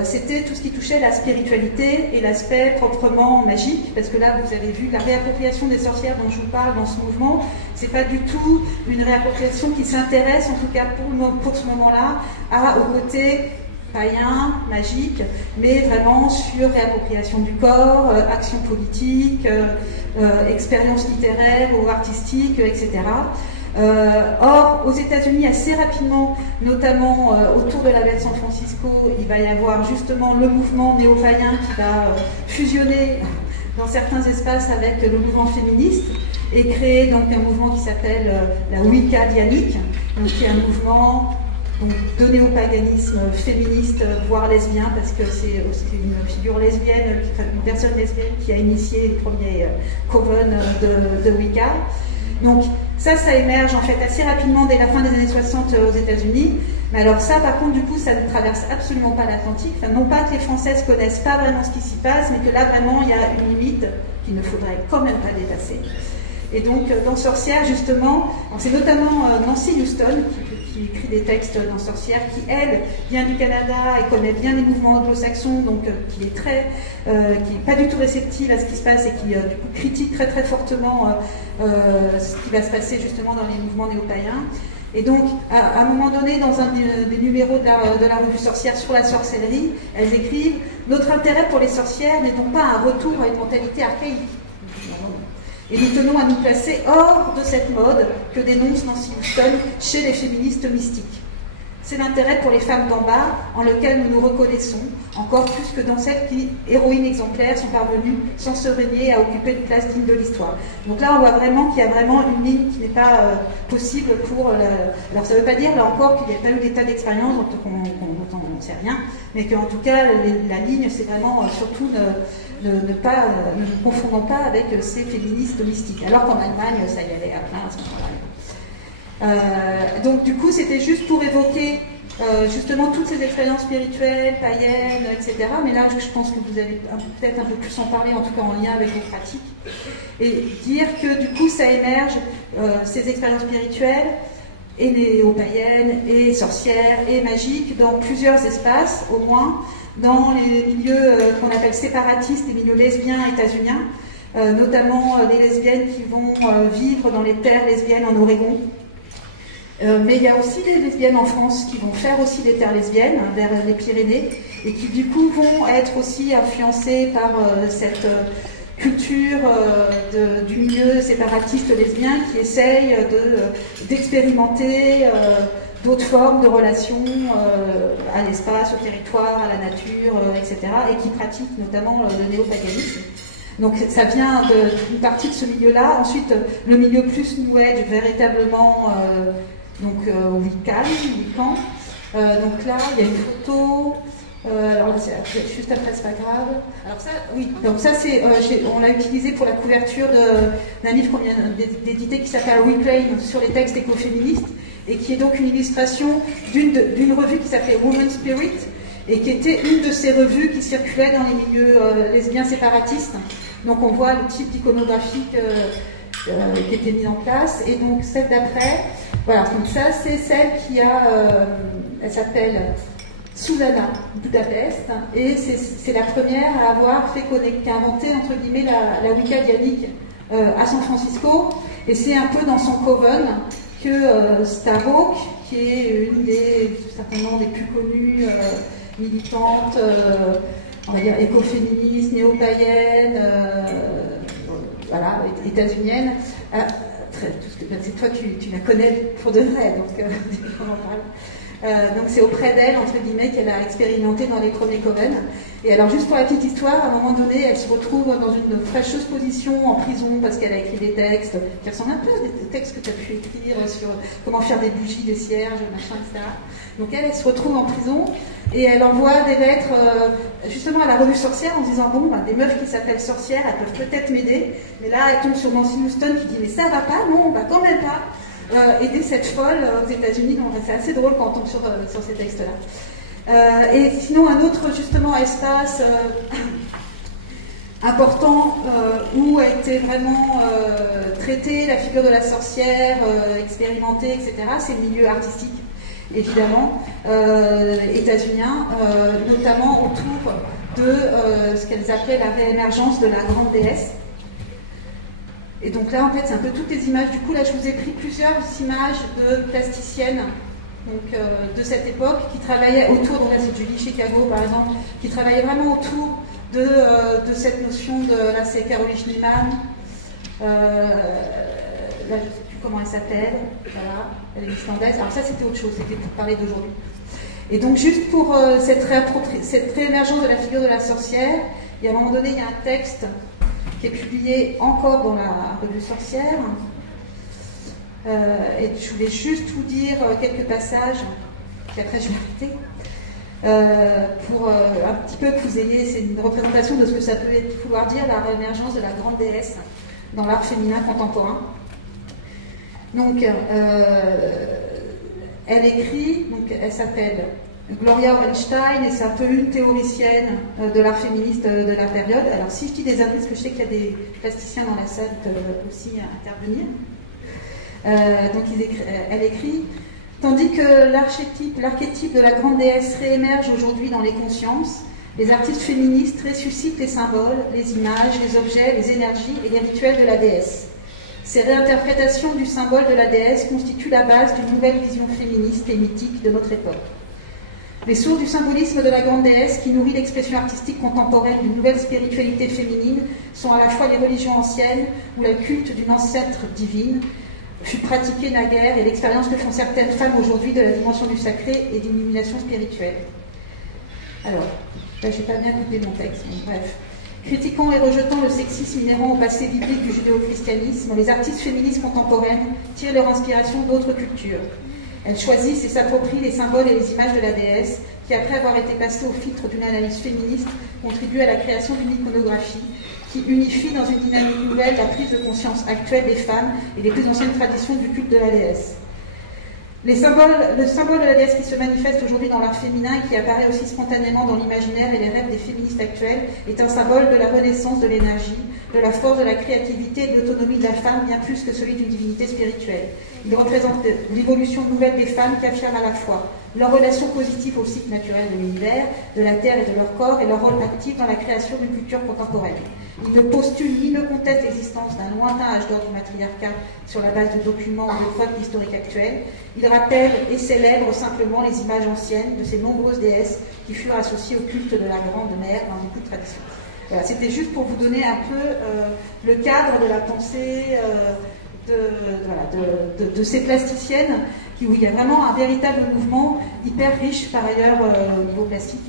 c'était tout ce qui touchait la spiritualité et l'aspect proprement magique, parce que là vous avez vu la réappropriation des sorcières dont je vous parle dans ce mouvement, c'est pas du tout une réappropriation qui s'intéresse, en tout cas pour ce moment-là, au côté païen, magique, mais vraiment sur réappropriation du corps, action politique, expérience littéraire ou artistique, etc. Or, aux États-Unis, assez rapidement, notamment autour de la baie de San Francisco, il va y avoir justement le mouvement néo-païen qui va fusionner dans certains espaces avec le mouvement féministe et créer donc un mouvement qui s'appelle la Wicca dianique, donc qui est un mouvement de néopaganisme féministe, voire lesbien, parce que c'est aussi une figure lesbienne, une personne lesbienne qui a initié le premier coven de Wicca. Donc ça émerge en fait assez rapidement dès la fin des années 60 aux États-Unis. Mais alors ça, par contre, du coup, ça ne traverse absolument pas l'Atlantique. Enfin, non pas que les Françaises connaissent pas vraiment ce qui s'y passe, mais que là, vraiment, il y a une limite qu'il ne faudrait quand même pas dépasser. Et donc, dans Sorcière, justement, c'est notamment Nancy Houston qui écrit des textes dans Sorcière, qui, elle, vient du Canada et connaît bien les mouvements anglo-saxons, donc qui est qui n'est pas du tout réceptive à ce qui se passe et qui, du coup, critique très très fortement ce qui va se passer justement dans les mouvements néo-païens. Et donc, à un moment donné, dans un des numéros de la revue Sorcière sur la sorcellerie, elles écrivent « Notre intérêt pour les sorcières n'est donc pas un retour à une mentalité archaïque. Et nous tenons à nous placer hors de cette mode que dénonce Nancy Houston chez les féministes mystiques. C'est l'intérêt pour les femmes d'en bas, en lequel nous nous reconnaissons, encore plus que dans celles qui, héroïnes exemplaires, sont parvenues sans se régner à occuper une place digne de l'histoire. » Donc là, on voit vraiment qu'il y a vraiment une ligne qui n'est pas possible pour... Alors ça ne veut pas dire, là encore, qu'il n'y a pas eu des tas d'expériences dont on ne sait rien, mais qu'en tout cas, la ligne, c'est vraiment surtout ne confondons pas avec ces féministes mystiques. Alors qu'en Allemagne, ça y allait à plein à ce moment-là. Donc du coup, c'était juste pour évoquer justement toutes ces expériences spirituelles, païennes, etc. Mais là, je pense que vous allez peut-être un peu plus en parler, en tout cas en lien avec vos pratiques. Et dire que du coup, ça émerge, ces expériences spirituelles, et néo-païennes, et sorcières, et magiques, dans plusieurs espaces, au moins, dans les milieux qu'on appelle séparatistes, les milieux lesbiens états-uniens, notamment des lesbiennes qui vont vivre dans les terres lesbiennes en Oregon. Mais il y a aussi des lesbiennes en France qui vont faire aussi des terres lesbiennes vers les Pyrénées et qui du coup vont être aussi influencées par cette culture du milieu séparatiste lesbien qui essaye d'expérimenter d'autres formes de relations à l'espace, au territoire, à la nature, etc. et qui pratiquent notamment le néopaganisme. Donc ça vient d'une partie de ce milieu-là. Ensuite, le milieu plus New Age, véritablement Wiccan. Donc là, il y a une photo. Alors là, juste après, c'est pas grave. Alors ça, oui. Donc ça, on l'a utilisé pour la couverture d'un livre qu'on vient d'éditer qui s'appelle Reclaim sur les textes écoféministes et qui est donc une illustration d'une revue qui s'appelait Woman Spirit et qui était une de ces revues qui circulaient dans les milieux lesbiens séparatistes. Donc on voit le type d'iconographie qui était mis en place. Et donc celle d'après, voilà, donc ça c'est celle qui elle s'appelle Susanna Budapest, et c'est la première à avoir fait connecter, à inventer entre guillemets la Wicca dianique à San Francisco, et c'est un peu dans son coven que Starhawk, qui est une certainement des plus connues militantes, on va dire écoféministes, néo-païennes, voilà, états-uniennes. C'est toi, tu la connais pour de vrai, donc on en parle. Donc c'est auprès d'elle, entre guillemets, qu'elle a expérimenté dans les premiers coven. Et alors juste pour la petite histoire, à un moment donné, elle se retrouve dans une fâcheuse position en prison parce qu'elle a écrit des textes qui ressemblent un peu à des textes que tu as pu écrire sur comment faire des bougies, des cierges, machin, etc. Donc elle se retrouve en prison et elle envoie des lettres justement à la revue Sorcière en disant bon, des meufs qui s'appellent sorcières, elles peuvent peut-être m'aider. Mais là, elle tombe sur Nancy Houston qui dit mais ça va pas, non, on va quand même pas aider cette folle aux États-Unis. Donc c'est assez drôle quand on tombe sur ces textes-là. Et sinon, un autre justement espace important où a été vraiment traitée la figure de la sorcière, expérimentée, etc., c'est le milieu artistique, évidemment, états-unien, notamment autour de ce qu'elles appelaient la réémergence de la grande déesse. Et donc là, en fait, c'est un peu toutes les images. Du coup, là, je vous ai pris plusieurs images de plasticiennes donc, de cette époque qui travaillaient autour, donc là, c'est Julie Chicago, par exemple, qui travaillait vraiment autour de cette notion de... Là, c'est Caroline Schneemann. Là, je ne sais plus comment elle s'appelle. Voilà, elle est islandaise. Alors ça, c'était autre chose, c'était pour parler d'aujourd'hui. Et donc, juste pour cette réémergence de la figure de la sorcière, et à un moment donné, il y a un texte qui est publié encore dans la revue Sorcière. Et je voulais juste vous dire quelques passages, puis après je vais arrêter, pour un petit peu que vous ayez, c'est une représentation de ce que ça peut vouloir dire la réémergence de la grande déesse dans l'art féminin contemporain. Donc, elle écrit, donc elle s'appelle Gloria Orenstein, et c'est un peu une théoricienne de l'art féministe de la période. Alors, si je dis des indices, que je sais qu'il y a des plasticiens dans la salle qui peuvent aussi intervenir. Donc, elle écrit « Tandis que l'archétype de la grande déesse réémerge aujourd'hui dans les consciences, les artistes féministes ressuscitent les symboles, les images, les objets, les énergies et les rituels de la déesse. Ces réinterprétations du symbole de la déesse constituent la base d'une nouvelle vision féministe et mythique de notre époque. Les sources du symbolisme de la grande déesse qui nourrit l'expression artistique contemporaine d'une nouvelle spiritualité féminine sont à la fois les religions anciennes où le culte d'une ancêtre divine fut pratiqué naguère et l'expérience que font certaines femmes aujourd'hui de la dimension du sacré et d'une illumination spirituelle. » Alors, là j'ai pas bien coupé mon texte, mais bref. Critiquant et rejetant le sexisme inhérent au passé biblique du judéo-christianisme, les artistes féministes contemporaines tirent leur inspiration d'autres cultures. Elles choisissent et s'approprient les symboles et les images de la déesse, qui, après avoir été passées au filtre d'une analyse féministe, contribuent à la création d'une iconographie qui unifie dans une dynamique nouvelle la prise de conscience actuelle des femmes et les plus anciennes traditions du culte de la déesse. Le symbole de la déesse qui se manifeste aujourd'hui dans l'art féminin et qui apparaît aussi spontanément dans l'imaginaire et les rêves des féministes actuelles est un symbole de la renaissance de l'énergie, de la force de la créativité et de l'autonomie de la femme, bien plus que celui d'une divinité spirituelle. Il représente l'évolution nouvelle des femmes qui affirment à la fois leur relation positive au cycle naturel de l'univers, de la terre et de leur corps, et leur rôle actif dans la création d'une culture contemporaine. Il ne postule ni ne conteste l'existence d'un lointain âge d'or du matriarcat sur la base de documents ou de preuves historiques actuelles. Il rappelle et célèbre simplement les images anciennes de ces nombreuses déesses qui furent associées au culte de la grande mère dans beaucoup de traditions. Voilà, c'était juste pour vous donner un peu le cadre de la pensée de ces plasticiennes, où il y a vraiment un véritable mouvement hyper riche par ailleurs au niveau plastique,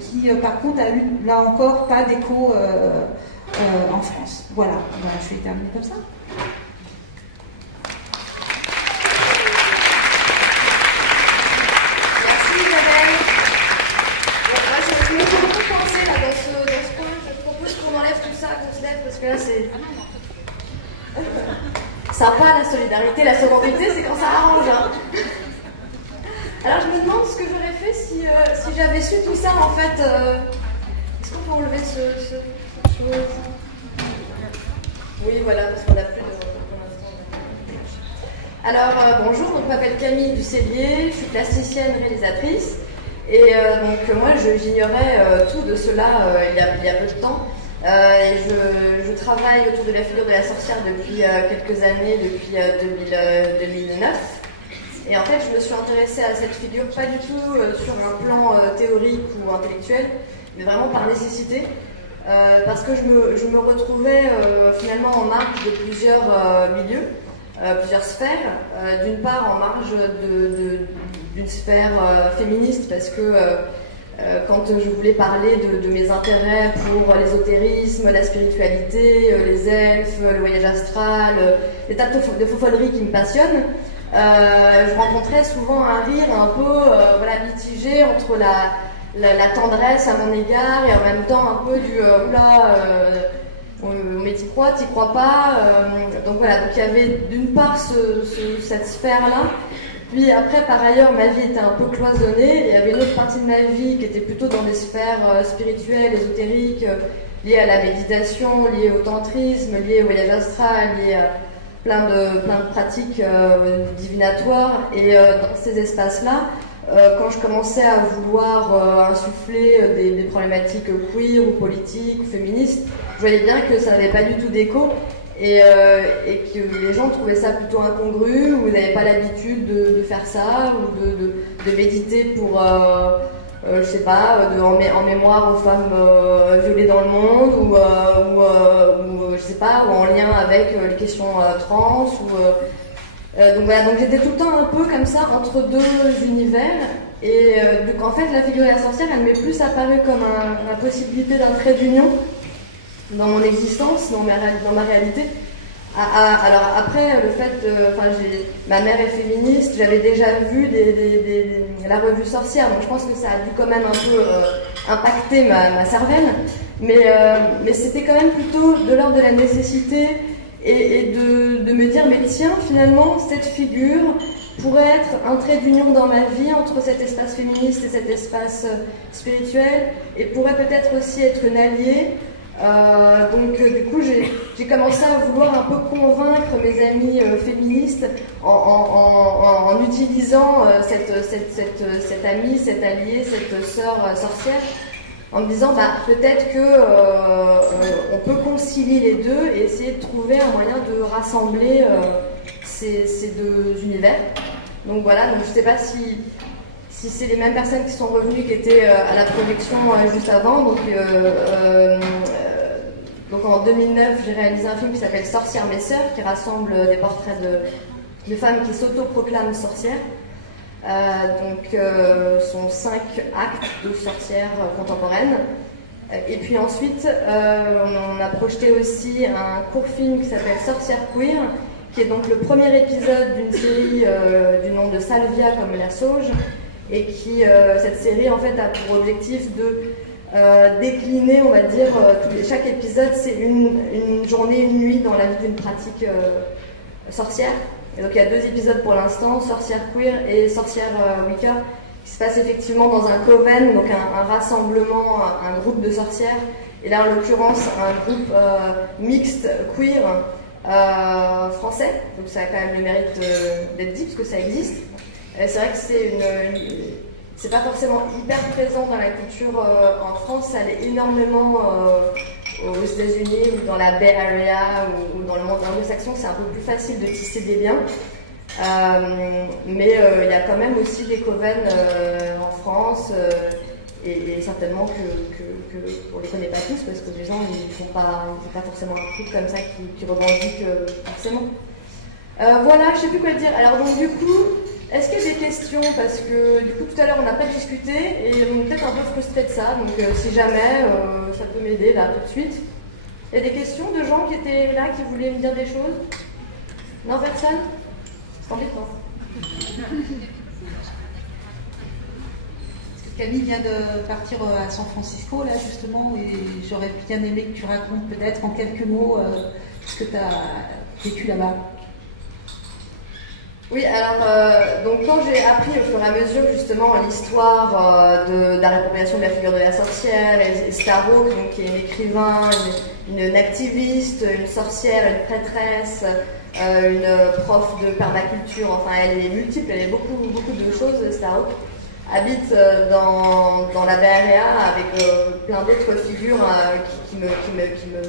qui par contre a eu là encore pas d'écho en France. Voilà, je vais terminer comme ça. Merci Isabelle. Moi je me suis beaucoup coincée là dans ce point. Je propose qu'on enlève tout ça, qu'on se lève, parce que là c'est sympa la solidarité, la sororité, c'est quand ça arrange. Hein. Alors je me demande ce que j'aurais fait si j'avais su tout ça en fait. Est-ce qu'on peut enlever cette chose? Oui, voilà, parce qu'on n'a plus de pour l'instant. Alors bonjour, donc, je m'appelle Camille Ducellier, je suis plasticienne réalisatrice. Et donc moi j'ignorais tout de cela il y a peu de temps. Et je travaille autour de la figure de la sorcière depuis quelques années, depuis 2009. Et en fait, je me suis intéressée à cette figure pas du tout sur un plan théorique ou intellectuel, mais vraiment par nécessité, parce que je me retrouvais finalement en marge de plusieurs milieux, plusieurs sphères. D'une part, en marge d'une sphère féministe, parce que quand je voulais parler de mes intérêts pour l'ésotérisme, la spiritualité, les elfes, le voyage astral, les tas de faux-folleries qui me passionnent, je rencontrais souvent un rire un peu mitigé entre la tendresse à mon égard et en même temps un peu du mais t'y crois pas. Donc voilà, donc il y avait d'une part cette sphère-là Puis après, par ailleurs, ma vie était un peu cloisonnée, et il y avait une autre partie de ma vie qui était plutôt dans des sphères spirituelles, ésotériques, liées à la méditation, liées au tantrisme, liées au voyage astral, liées à plein de pratiques divinatoires. Et dans ces espaces-là, quand je commençais à vouloir insuffler des problématiques queer ou politiques ou féministes, je voyais bien que ça n'avait pas du tout d'écho. Et que les gens trouvaient ça plutôt incongru, ou n'avaient pas l'habitude de faire ça, ou de méditer pour, je sais pas, en mémoire aux femmes violées dans le monde, ou je sais pas, ou en lien avec les questions trans, donc voilà, donc j'étais tout le temps un peu comme ça entre deux univers, et donc en fait la figure de la sorcière, elle m'est plus apparue comme la possibilité d'un trait d'union dans mon existence, dans ma réalité. Alors après, le fait, ma mère est féministe, j'avais déjà vu la revue Sorcière, donc je pense que ça a dû quand même un peu impacter ma cervelle, mais c'était quand même plutôt de l'ordre de la nécessité et de me dire, mais tiens, finalement, cette figure pourrait être un trait d'union dans ma vie entre cet espace féministe et cet espace spirituel, et pourrait peut-être aussi être une alliée. Donc du coup j'ai commencé à vouloir un peu convaincre mes amis féministes en utilisant cette amie, cette alliée, cette sœur sorcière, en me disant peut-être que on peut concilier les deux et essayer de trouver un moyen de rassembler ces deux univers. Donc voilà, donc je sais pas si c'est les mêmes personnes qui sont revenues qui étaient à la projection juste avant. Donc en 2009, j'ai réalisé un film qui s'appelle Sorcières mes sœurs, qui rassemble des portraits de femmes qui s'autoproclament sorcières. Sont 5 actes de sorcières contemporaines. Et puis ensuite, on a projeté aussi un court film qui s'appelle Sorcières queer, qui est donc le premier épisode d'une série du nom de Salvia comme la sauge. Et cette série en fait a pour objectif de décliner, on va dire, chaque épisode c'est une journée, une nuit dans la vie d'une pratique sorcière. Et donc il y a 2 épisodes pour l'instant, Sorcière queer et Sorcière Wicca, qui se passe effectivement dans un coven, donc un rassemblement, un groupe de sorcières, et là en l'occurrence un groupe mixte queer français, donc ça a quand même le mérite d'être dit parce que ça existe. C'est vrai que c'est pas forcément hyper présent dans la culture en France, ça l'est énormément aux États-Unis ou dans la Bay Area ou dans le monde anglo-saxon, c'est un peu plus facile de tisser des liens. Mais il y a quand même aussi des coven en France et certainement que on les connaît pas tous parce que les gens ils font pas forcément un truc comme ça qui revendiquent forcément. Voilà, je sais plus quoi dire. Alors donc du coup, est-ce qu'il y a des questions? Parce que du coup tout à l'heure on n'a pas discuté et on est peut-être un peu frustré de ça, donc si jamais ça peut m'aider là tout de suite. Il y a des questions de gens qui étaient là, qui voulaient me dire des choses? Non, personne? C'est embêtant. Camille vient de partir à San Francisco là justement et j'aurais bien aimé que tu racontes peut-être en quelques mots ce que tu as vécu là-bas. Oui, alors donc quand j'ai appris au fur et à mesure justement l'histoire de la réappropriation de la figure de la sorcière, et Starhawk, donc qui est une écrivain, une activiste, une sorcière, une prêtresse, une prof de permaculture, enfin elle est multiple, elle est beaucoup de choses, Starhawk, habite dans la Bay Area avec plein d'autres figures qui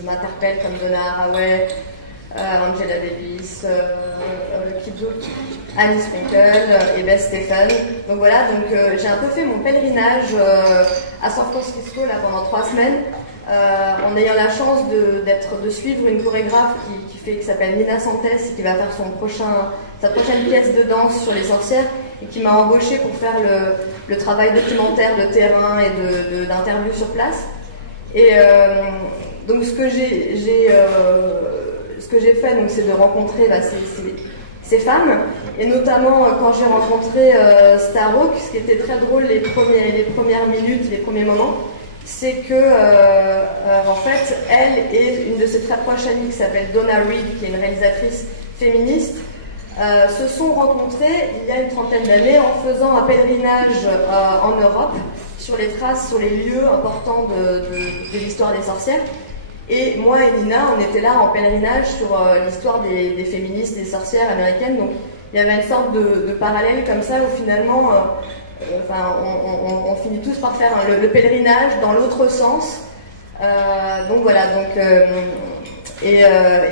m'interpellent comme Donna Haraway, Angela Davis, Annie Sprinkle et Beth Stephen. Donc voilà, j'ai un peu fait mon pèlerinage à San Francisco là, pendant 3 semaines, en ayant la chance de suivre une chorégraphe qui s'appelle Nina Santes et qui va faire sa prochaine pièce de danse sur les sorcières et qui m'a embauchée pour faire le travail documentaire de terrain et d'interview sur place. Et donc ce que j'ai fait, donc, c'est de rencontrer ces femmes, et notamment quand j'ai rencontré Starhawk, ce qui était très drôle les premières minutes, les premiers moments, c'est que en fait, elle et une de ses très proches amies qui s'appelle Donna Reed, qui est une réalisatrice féministe, se sont rencontrés il y a une trentaine d'années en faisant un pèlerinage en Europe sur les traces, sur les lieux importants de l'histoire des sorcières. Et moi et Nina, on était là en pèlerinage sur l'histoire des féministes, des sorcières américaines. Donc il y avait une sorte de parallèle comme ça où finalement, on finit tous par faire le pèlerinage dans l'autre sens. Donc voilà. Et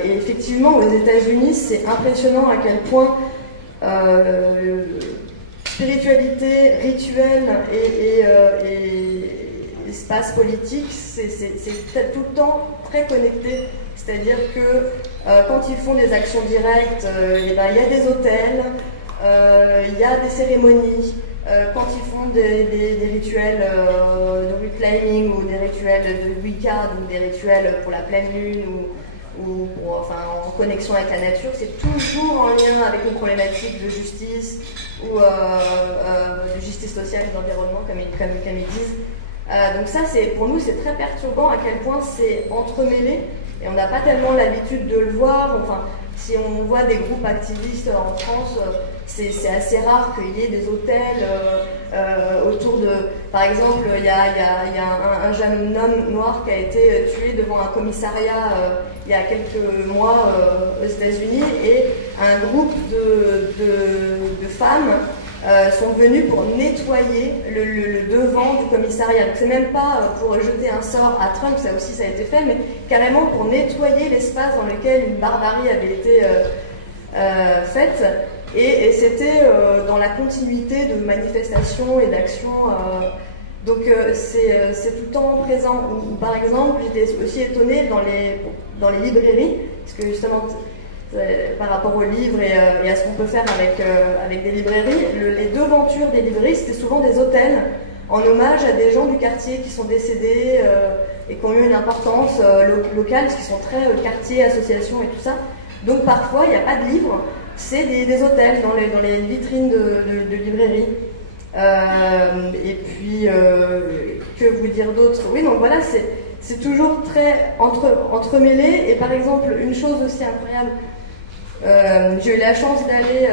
effectivement, aux États-Unis, c'est impressionnant à quel point spiritualité, rituel et espace politique, c'est tout le temps très connecté. C'est-à-dire que quand ils font des actions directes, il y a des hôtels, il y a des cérémonies. Quand ils font des rituels de reclaiming ou des rituels de Wicca, donc des rituels pour la pleine lune ou en connexion avec la nature, c'est toujours en lien avec une problématique de justice ou de justice sociale et d'environnement, comme ils disent. Donc ça, pour nous, c'est très perturbant à quel point c'est entremêlé et on n'a pas tellement l'habitude de le voir. Enfin, si on voit des groupes activistes en France, c'est assez rare qu'il y ait des hôtels autour de... Par exemple, il y a un jeune homme noir qui a été tué devant un commissariat il y a quelques mois aux États-Unis, et un groupe de femmes sont venus pour nettoyer le devant du commissariat. Donc c'est même pas pour jeter un sort à Trump, ça aussi ça a été fait, mais carrément pour nettoyer l'espace dans lequel une barbarie avait été faite. Et c'était dans la continuité de manifestations et d'actions. Donc c'est tout le temps présent. Ou, par exemple, j'étais aussi étonnée dans les librairies, parce que justement, par rapport aux livres et à ce qu'on peut faire avec des librairies, les devantures des librairies, c'était souvent des hôtels en hommage à des gens du quartier qui sont décédés et qui ont eu une importance locale, parce qu'ils sont très quartier, association et tout ça. Donc parfois, il n'y a pas de livres, c'est des hôtels dans les vitrines de librairies. Et puis, que vous dire d'autre? Oui, donc voilà, c'est toujours très entremêlé. Et par exemple, une chose aussi incroyable, j'ai eu la chance d'aller,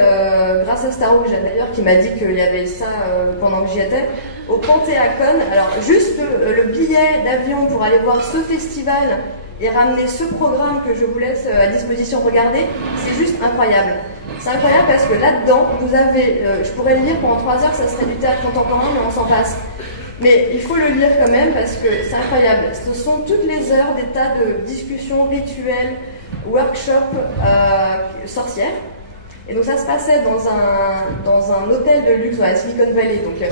grâce à Starro, d'ailleurs, qui m'a dit qu'il y avait ça pendant que j'y étais, au Panthéacon. Alors, juste le billet d'avion pour aller voir ce festival et ramener ce programme que je vous laisse à disposition regarder, c'est juste incroyable. C'est incroyable parce que là-dedans, vous avez, je pourrais le lire pendant 3 heures, ça serait du théâtre contemporain, mais on s'en passe. Mais il faut le lire quand même parce que c'est incroyable. Ce sont toutes les heures des tas de discussions, rituels, workshops sorcières. Et donc ça se passait dans un hôtel de luxe dans la Silicon Valley. Donc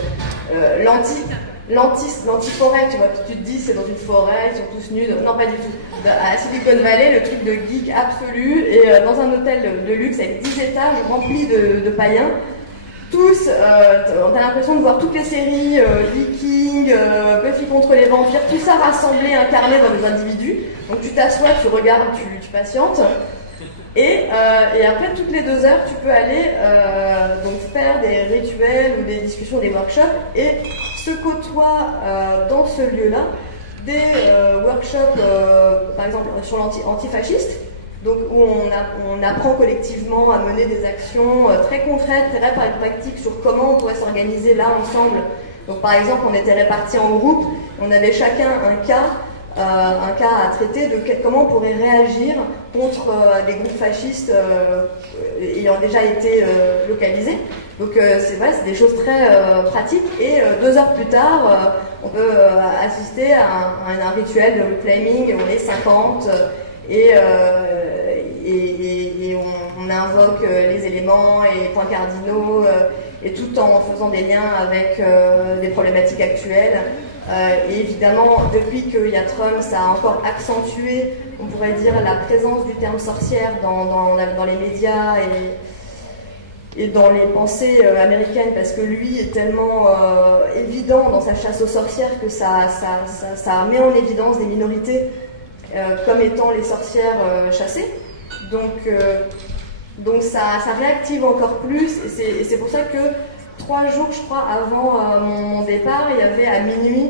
l'anti-forêt, tu vois, tu te dis c'est dans une forêt, ils sont tous nus. Non, pas du tout. À Silicon Valley, le truc de geek absolu, et dans un hôtel de luxe avec 10 étages remplis de païens. Tous, on a l'impression de voir toutes les séries, Vikings, Buffy contre les vampires, tout ça rassemblé, incarné dans des individus. Donc tu t'assois, tu regardes, tu patientes. Et après, toutes les 2 heures, tu peux aller donc faire des rituels ou des discussions, des workshops, et se côtoient dans ce lieu-là des workshops, par exemple, sur l'antifasciste, donc où on apprend collectivement à mener des actions très concrètes, très pratiques sur comment on pourrait s'organiser là ensemble. Donc par exemple, on était répartis en groupes, on avait chacun un cas à traiter de comment on pourrait réagir contre des groupes fascistes ayant déjà été localisés. Donc c'est vrai, c'est des choses très pratiques, et 2 heures plus tard, on peut assister à un rituel de reclaiming, on est 50 et on invoque les éléments et les points cardinaux, et tout en faisant des liens avec des problématiques actuelles. Et évidemment, depuis qu'il y a Trump, ça a encore accentué, on pourrait dire, la présence du terme sorcière dans les médias et dans les pensées américaines, parce que lui est tellement évident dans sa chasse aux sorcières que ça met en évidence des minorités comme étant les sorcières chassées. Donc ça réactive encore plus, et c'est pour ça que 3 jours, je crois, avant mon départ, il y avait à minuit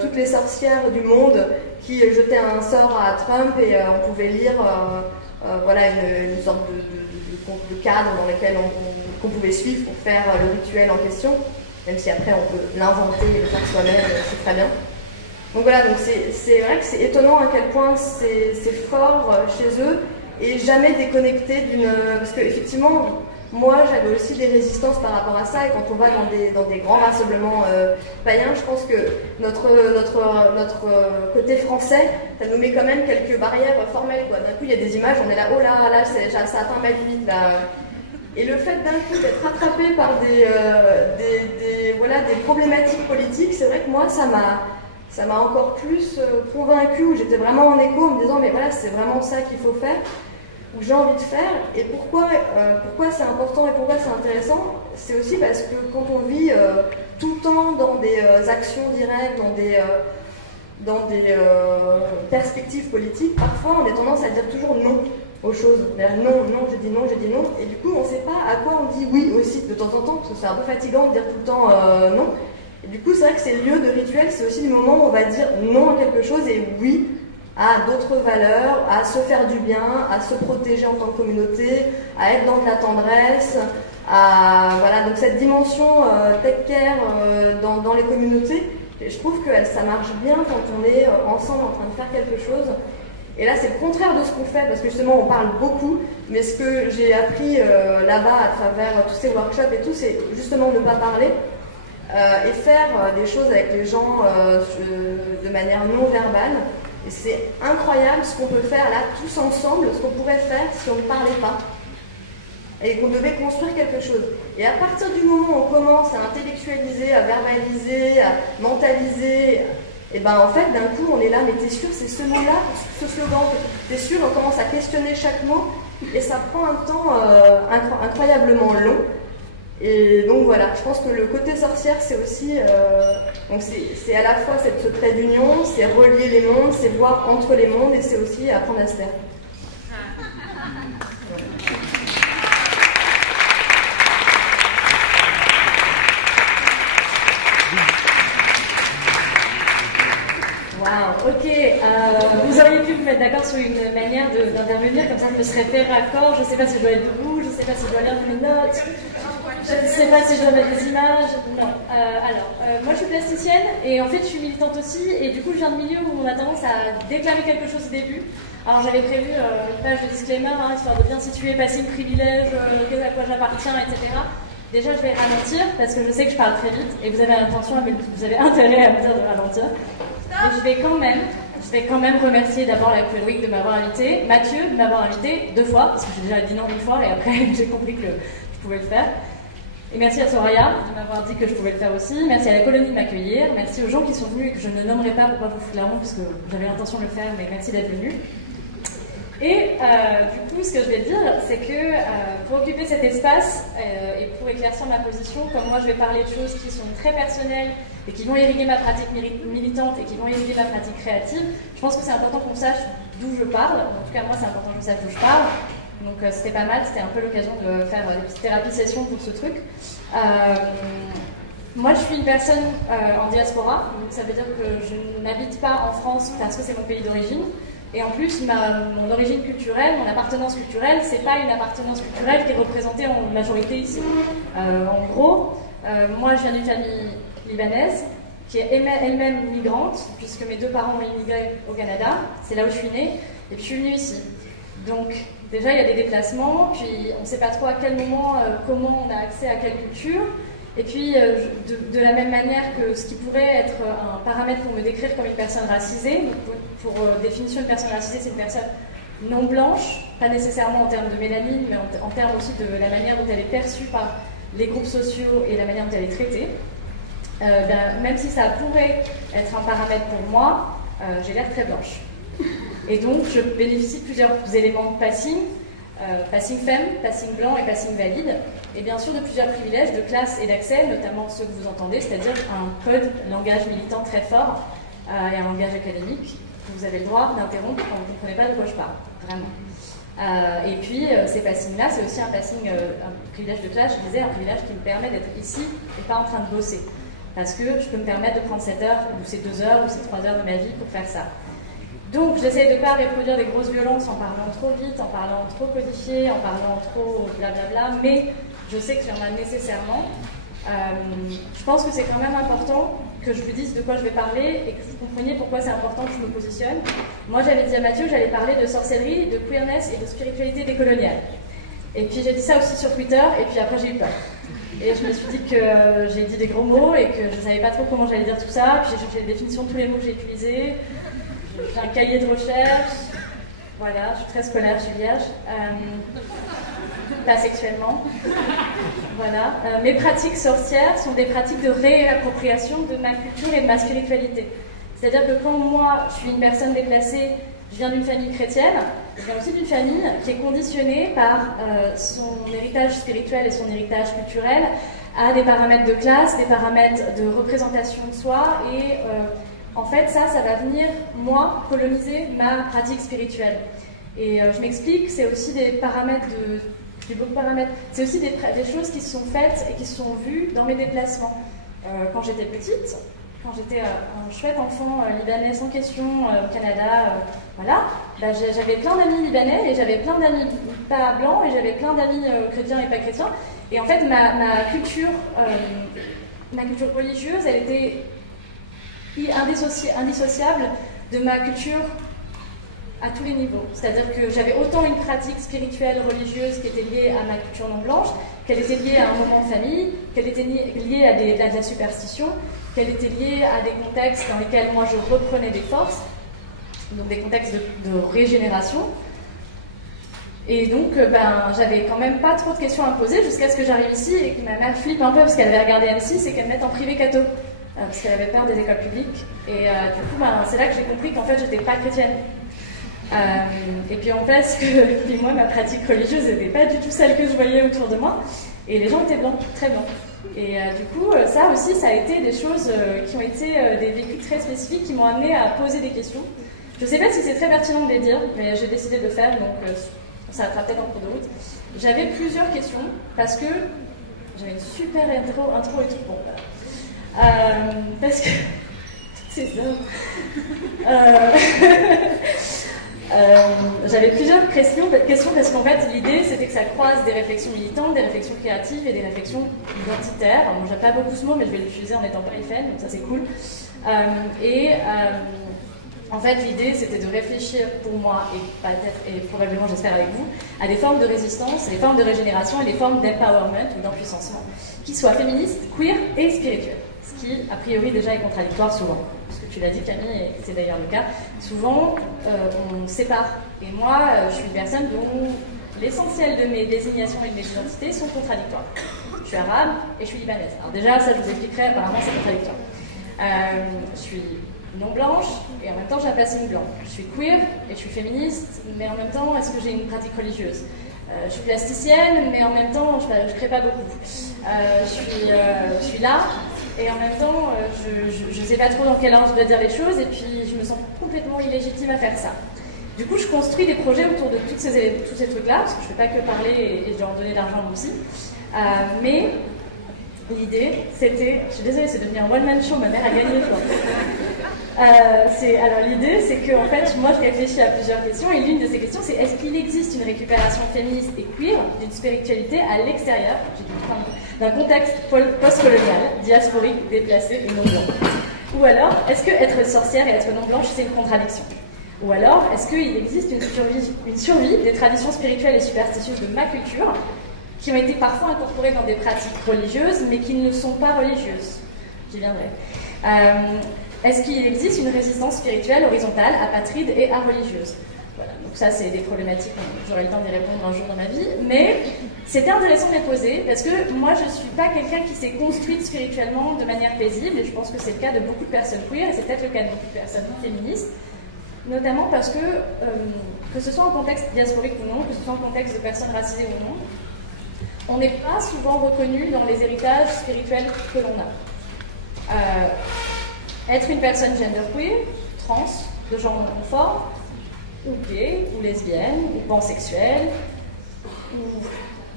toutes les sorcières du monde qui jetaient un sort à Trump, et on pouvait lire voilà, une sorte de de cadres dans lesquels qu'on pouvait suivre pour faire le rituel en question, même si après on peut l'inventer et le faire soi-même, c'est très bien. Donc voilà, donc c'est vrai que c'est étonnant à quel point c'est fort chez eux et jamais déconnecté d'une... Parce qu'effectivement, moi j'avais aussi des résistances par rapport à ça, et quand on va dans des grands rassemblements païens, je pense que notre côté français, ça nous met quand même quelques barrières formelles, quoi. D'un coup il y a des images, on est là, oh là, ça atteint ma limite là. Et le fait d'un coup d'être rattrapé par des problématiques politiques, c'est vrai que moi ça m'a encore plus convaincue, où j'étais vraiment en écho en me disant mais voilà, c'est vraiment ça qu'il faut faire, ou j'ai envie de faire. Et pourquoi c'est important et pourquoi c'est intéressant, c'est aussi parce que quand on vit tout le temps dans des actions directes, dans des perspectives politiques, parfois on a tendance à dire toujours non aux choses. Non, j'ai dit non, et du coup on ne sait pas à quoi on dit oui aussi de temps en temps, parce que c'est un peu fatigant de dire tout le temps non. Et du coup, c'est vrai que ces lieux de rituel, c'est aussi le moment où on va dire non à quelque chose et oui à d'autres valeurs, à se faire du bien, à se protéger en tant que communauté, à être dans de la tendresse, voilà, donc cette dimension take care dans les communautés, je trouve que ça marche bien quand on est ensemble en train de faire quelque chose. Et là, c'est le contraire de ce qu'on fait, parce que justement, on parle beaucoup, mais ce que j'ai appris là-bas à travers tous ces workshops et tout, c'est justement ne pas parler. Et faire des choses avec les gens de manière non verbale. Et c'est incroyable ce qu'on peut faire là tous ensemble, ce qu'on pourrait faire si on ne parlait pas et qu'on devait construire quelque chose. Et à partir du moment où on commence à intellectualiser, à verbaliser, à mentaliser, et ben en fait d'un coup on est là, mais t'es sûr c'est ce mot-là, ce slogan, t'es sûr, on commence à questionner chaque mot et ça prend un temps incroyablement long. Et donc voilà, je pense que le côté sorcière, c'est aussi, donc c'est à la fois ce trait d'union, c'est relier les mondes, c'est voir entre les mondes, et c'est aussi apprendre à se taire. Wow, ok. Vous auriez pu vous mettre d'accord sur une manière d'intervenir, comme ça je me serais fait raccord. Je ne sais pas si je dois être debout, je ne sais pas si je dois lire mes notes. Je ne sais pas si je dois mettre des images. Non. Moi je suis plasticienne et en fait je suis militante aussi. Et du coup je viens de milieu où on a tendance à déclamer quelque chose au début. Alors j'avais prévu une page de disclaimer, histoire de bien situer, passing privilège, à quoi j'appartiens, etc. Déjà je vais ralentir parce que je sais que je parle très vite et vous avez intérêt à me dire de ralentir. Mais je vais quand même remercier d'abord la Club de m'avoir invité, Mathieu de m'avoir invité 2 fois, parce que j'ai déjà dit non 1 fois et après j'ai compris que je pouvais le faire. Et merci à Soraya de m'avoir dit que je pouvais le faire aussi. Merci à la colonie de m'accueillir. Merci aux gens qui sont venus et que je ne nommerai pas pour pas vous foutre la honte, parce que j'avais l'intention de le faire, mais merci d'être venus. Et du coup, ce que je vais dire, c'est que pour occuper cet espace et pour éclaircir ma position, comme moi je vais parler de choses qui sont très personnelles et qui vont irriguer ma pratique militante et qui vont irriguer ma pratique créative, je pense que c'est important qu'on sache d'où je parle. En tout cas, moi, c'est important que je sache d'où je parle. Donc c'était pas mal, c'était un peu l'occasion de faire des petites thérapies-sessions pour ce truc. Moi, je suis une personne en diaspora, donc ça veut dire que je n'habite pas en France parce que c'est mon pays d'origine. Et en plus, mon origine culturelle, mon appartenance culturelle, c'est pas une appartenance culturelle qui est représentée en majorité ici. En gros, moi, je viens d'une famille libanaise qui est elle-même migrante, puisque mes 2 parents ont immigré au Canada. C'est là où je suis née, et puis je suis venue ici. Donc, déjà, il y a des déplacements, puis on ne sait pas trop à quel moment, comment on a accès à quelle culture. Et puis, de la même manière que ce qui pourrait être un paramètre pour me décrire comme une personne racisée, pour définition, une personne racisée, c'est une personne non blanche, pas nécessairement en termes de mélanine, mais en termes aussi de la manière dont elle est perçue par les groupes sociaux et la manière dont elle est traitée. Même si ça pourrait être un paramètre pour moi, j'ai l'air très blanche. Et donc, je bénéficie de plusieurs éléments de passing, passing femme, passing blanc et passing valide, et bien sûr de plusieurs privilèges de classe et d'accès, notamment ceux que vous entendez, c'est-à-dire un code langage militant très fort et un langage académique que vous avez le droit d'interrompre quand vous ne comprenez pas de quoi je parle, vraiment. Et puis, ces passings-là, c'est aussi un privilège de classe, je disais, un privilège qui me permet d'être ici et pas en train de bosser. Parce que je peux me permettre de prendre cette heure, ou ces 2 heures, ou ces 3 heures de ma vie pour faire ça. Donc j'essaie de ne pas reproduire des grosses violences en parlant trop vite, en parlant trop codifié, en parlant trop blablabla, mais je sais qu'il y en a nécessairement. Je pense que c'est quand même important que je vous dise de quoi je vais parler et que vous compreniez pourquoi c'est important que je me positionne. Moi j'avais dit à Mathieu que j'allais parler de sorcellerie, de queerness et de spiritualité décoloniale. Et puis j'ai dit ça aussi sur Twitter et puis après j'ai eu peur. Et je me suis dit que j'ai dit des gros mots et que je ne savais pas trop comment j'allais dire tout ça. Puis j'ai cherché les définitions de tous les mots que j'ai utilisés. J'ai fait un cahier de recherche. Voilà, je suis très scolaire, je suis vierge. Pas sexuellement. Voilà. Mes pratiques sorcières sont des pratiques de réappropriation de ma culture et de ma spiritualité. C'est-à-dire que quand moi, je suis une personne déplacée, je viens d'une famille chrétienne, je viens aussi d'une famille qui est conditionnée par son héritage spirituel et son héritage culturel à des paramètres de classe, des paramètres de représentation de soi et en fait ça va venir, moi, coloniser ma pratique spirituelle. Et je m'explique, c'est aussi des paramètres j'ai beaucoup de paramètres, c'est aussi des choses qui se sont faites et qui se sont vues dans mes déplacements. Quand j'étais petite, quand j'étais un chouette enfant libanais sans question au Canada, voilà, bah, j'avais plein d'amis libanais et j'avais plein d'amis pas blancs et j'avais plein d'amis chrétiens et pas chrétiens. Et en fait, ma culture religieuse, elle était indissociable de ma culture à tous les niveaux. C'est-à-dire que j'avais autant une pratique spirituelle religieuse qui était liée à ma culture non blanche, qu'elle était liée à un moment de famille, qu'elle était liée à de la superstition, qu'elle était liée à des contextes dans lesquels moi je reprenais des forces, donc des contextes de régénération. Et donc j'avais quand même pas trop de questions à me poser jusqu'à ce que j'arrive ici et que ma mère flippe un peu parce qu'elle avait regardé M6 et qu'elle me mette en privé catho. Parce qu'elle avait peur des écoles publiques. Et du coup, c'est là que j'ai compris qu'en fait, j'étais pas chrétienne. Et puis en fait, puis moi, ma pratique religieuse n'était pas du tout celle que je voyais autour de moi. Et les gens étaient blancs, très blancs. Et du coup, ça aussi, ça a été des choses qui ont été des vécus très spécifiques qui m'ont amené à poser des questions. Je sais pas si c'est très pertinent de les dire, mais j'ai décidé de le faire, donc ça sera peut-être en cours de route. J'avais plusieurs questions parce que j'avais une super intro et tout. Bon, parce que c'est ça. J'avais plusieurs questions parce qu'en fait l'idée c'était que ça croise des réflexions militantes, des réflexions créatives et des réflexions identitaires. Bon, j'aime pas beaucoup ce mot mais je vais l'utiliser en étant périphène, donc ça c'est cool. En fait l'idée c'était de réfléchir pour moi et probablement j'espère avec vous à des formes de résistance, des formes de régénération et des formes d'empowerment ou d'empuissancement qui soient féministes, queer et spirituelles. Ce qui, a priori, déjà est contradictoire souvent. Parce que tu l'as dit, Camille, et c'est d'ailleurs le cas. Souvent, on sépare. Et moi, je suis une personne dont l'essentiel de mes désignations et de mes identités sont contradictoires. Je suis arabe et je suis libanaise. Alors déjà, ça, je vous expliquerai, apparemment, c'est contradictoire. Je suis non blanche et en même temps, j'ai un passing blanc. Je suis queer et je suis féministe, mais en même temps, est-ce que j'ai une pratique religieuse ? Je suis plasticienne, mais en même temps, je ne crée pas beaucoup. Je suis là, et en même temps, je ne sais pas trop dans quel ordre je dois dire les choses, et puis je me sens complètement illégitime à faire ça. Du coup, je construis des projets autour de tous ces trucs-là, parce que je ne fais pas que parler et je dois en donner de l'argent aussi. Mais l'idée, c'était... Je suis désolée, c'est devenu un one-man show, ma mère a gagné le alors l'idée, c'est que en fait, moi, je réfléchis à plusieurs questions, et l'une de ces questions, c'est est-ce qu'il existe une récupération féministe et queer d'une spiritualité à l'extérieur d'un contexte post-colonial, diasporique, déplacé et non blanc? Ou alors, est-ce que être sorcière et être non blanche, c'est une contradiction? Ou alors, est-ce qu'il existe une survie des traditions spirituelles et superstitieuses de ma culture qui ont été parfois incorporées dans des pratiques religieuses, mais qui ne sont pas religieuses? J'y viendrai. Est-ce qu'il existe une résistance spirituelle horizontale, apatride et areligieuse? Voilà, donc ça c'est des problématiques, j'aurai le temps d'y répondre un jour dans ma vie, mais c'était intéressant de les poser parce que moi je ne suis pas quelqu'un qui s'est construite spirituellement de manière paisible et je pense que c'est le cas de beaucoup de personnes queer et c'est peut-être le cas de beaucoup de personnes féministes, notamment parce que ce soit en contexte diasporique ou non, que ce soit en contexte de personnes racisées ou non, on n'est pas souvent reconnu dans les héritages spirituels que l'on a. Être une personne genderqueer, trans, de genre non conforme, ou gay, ou lesbienne, ou pansexuelle, ou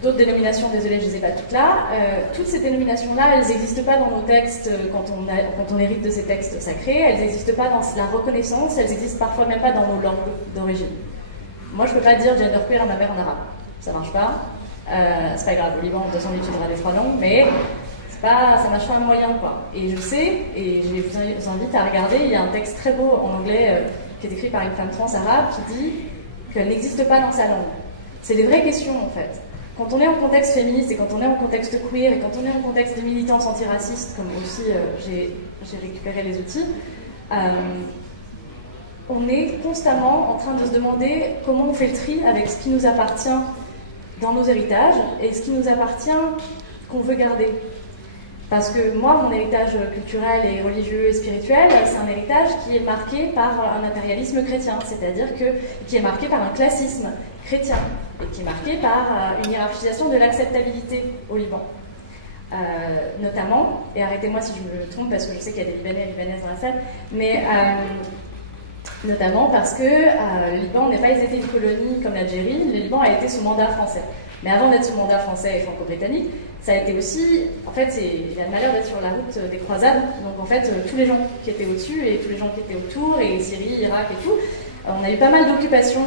d'autres dénominations, désolé, je ne les ai pas toutes là. Toutes ces dénominations-là, elles n'existent pas dans nos textes quand on hérite de ces textes sacrés, elles n'existent pas dans la reconnaissance, elles n'existent parfois même pas dans nos langues d'origine. Moi, je ne peux pas dire genderqueer à ma mère en arabe. Ça ne marche pas. C'est pas grave, au Liban, de toute façon, on utilisera les 3 langues, mais ça marche pas un moyen, quoi. Et je sais, et je vous invite à regarder, il y a un texte très beau en anglais qui est écrit par une femme trans arabe qui dit qu'elle n'existe pas dans sa langue. C'est des vraies questions, en fait. Quand on est en contexte féministe et quand on est en contexte queer et quand on est en contexte de militance antiraciste, comme aussi j'ai récupéré les outils, on est constamment en train de se demander comment on fait le tri avec ce qui nous appartient dans nos héritages et ce qui nous appartient qu'on veut garder. Parce que moi, mon héritage culturel et religieux et spirituel, c'est un héritage qui est marqué par un impérialisme chrétien, c'est-à-dire qui est marqué par un classisme chrétien et qui est marqué par une hiérarchisation de l'acceptabilité au Liban. Notamment, et arrêtez-moi si je me trompe parce que je sais qu'il y a des Libanais et Libanaises dans la salle, mais notamment parce que le Liban n'est pas été une colonie comme l'Algérie, le Liban a été sous mandat français. Mais avant d'être sous mandat français et franco-britannique, ça a été aussi, en fait, il y a le malheur d'être sur la route des croisades, donc en fait, tous les gens qui étaient au-dessus et tous les gens qui étaient autour, et Syrie, Irak et tout, on a eu pas mal d'occupations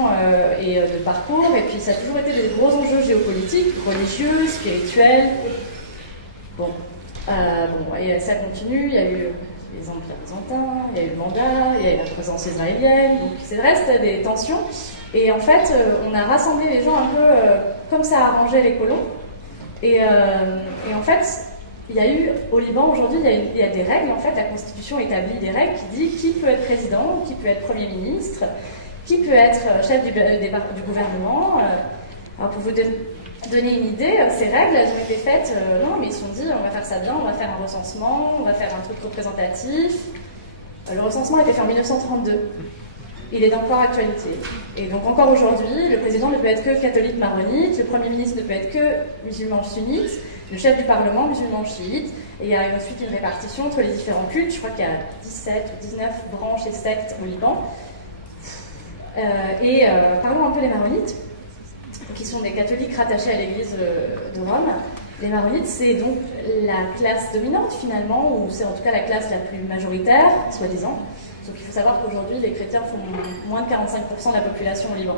et de parcours, et puis ça a toujours été des gros enjeux géopolitiques, religieux, spirituels. Bon, et ça continue, il y a eu les empires byzantins, il y a eu le mandat, il y a eu la présence israélienne, donc c'est reste des tensions. Et en fait, on a rassemblé les gens un peu comme ça arrangeait les colons. Et en fait, il y a eu, au Liban aujourd'hui, il y a des règles. En fait, la Constitution établit des règles qui disent qui peut être président, qui peut être Premier ministre, qui peut être chef du gouvernement. Alors pour vous donner une idée, ces règles, elles ont été faites, non, mais ils se sont dit, on va faire ça bien, on va faire un recensement, on va faire un truc représentatif. Le recensement a été fait en 1932. Il est d'encore actualité. Et donc encore aujourd'hui, le président ne peut être que catholique maronite, le Premier ministre ne peut être que musulman sunnite, le chef du Parlement musulman chiite, et il y a ensuite une répartition entre les différents cultes. Je crois qu'il y a 17 ou 19 branches et sectes au Liban. Parlons un peu des maronites, qui sont des catholiques rattachés à l'église de Rome. Les maronites, c'est donc la classe dominante finalement, ou c'est en tout cas la classe la plus majoritaire, soi-disant. Donc il faut savoir qu'aujourd'hui, les chrétiens font moins de 45% de la population au Liban.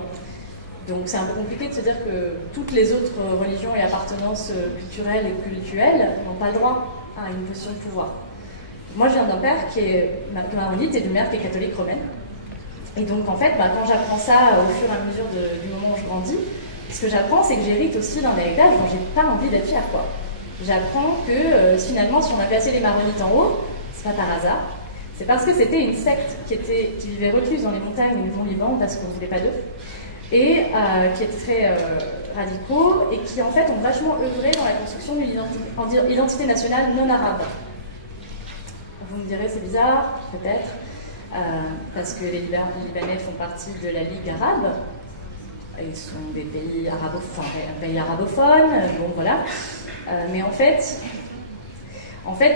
Donc c'est un peu compliqué de se dire que toutes les autres religions et appartenances culturelles et cultuelles n'ont pas le droit à une position de pouvoir. Moi, je viens d'un père qui est maronite et d'une mère qui est catholique romaine. Et donc en fait, quand j'apprends ça au fur et à mesure du moment où je grandis, ce que j'apprends, c'est que j'hérite aussi d'un héritage dont j'ai pas envie d'être fière, quoi. J'apprends que finalement, si on a placé les maronites en haut, c'est pas par hasard. C'est parce que c'était une secte qui vivait recluse dans les montagnes du Liban parce qu'on ne voulait pas d'eux, et qui étaient très radicaux et qui en fait ont vachement œuvré dans la construction d'une identité nationale non arabe. Vous me direz c'est bizarre, peut-être, parce que les Libanais font partie de la Ligue arabe. Ils sont des pays arabophones, bon voilà. Mais en fait,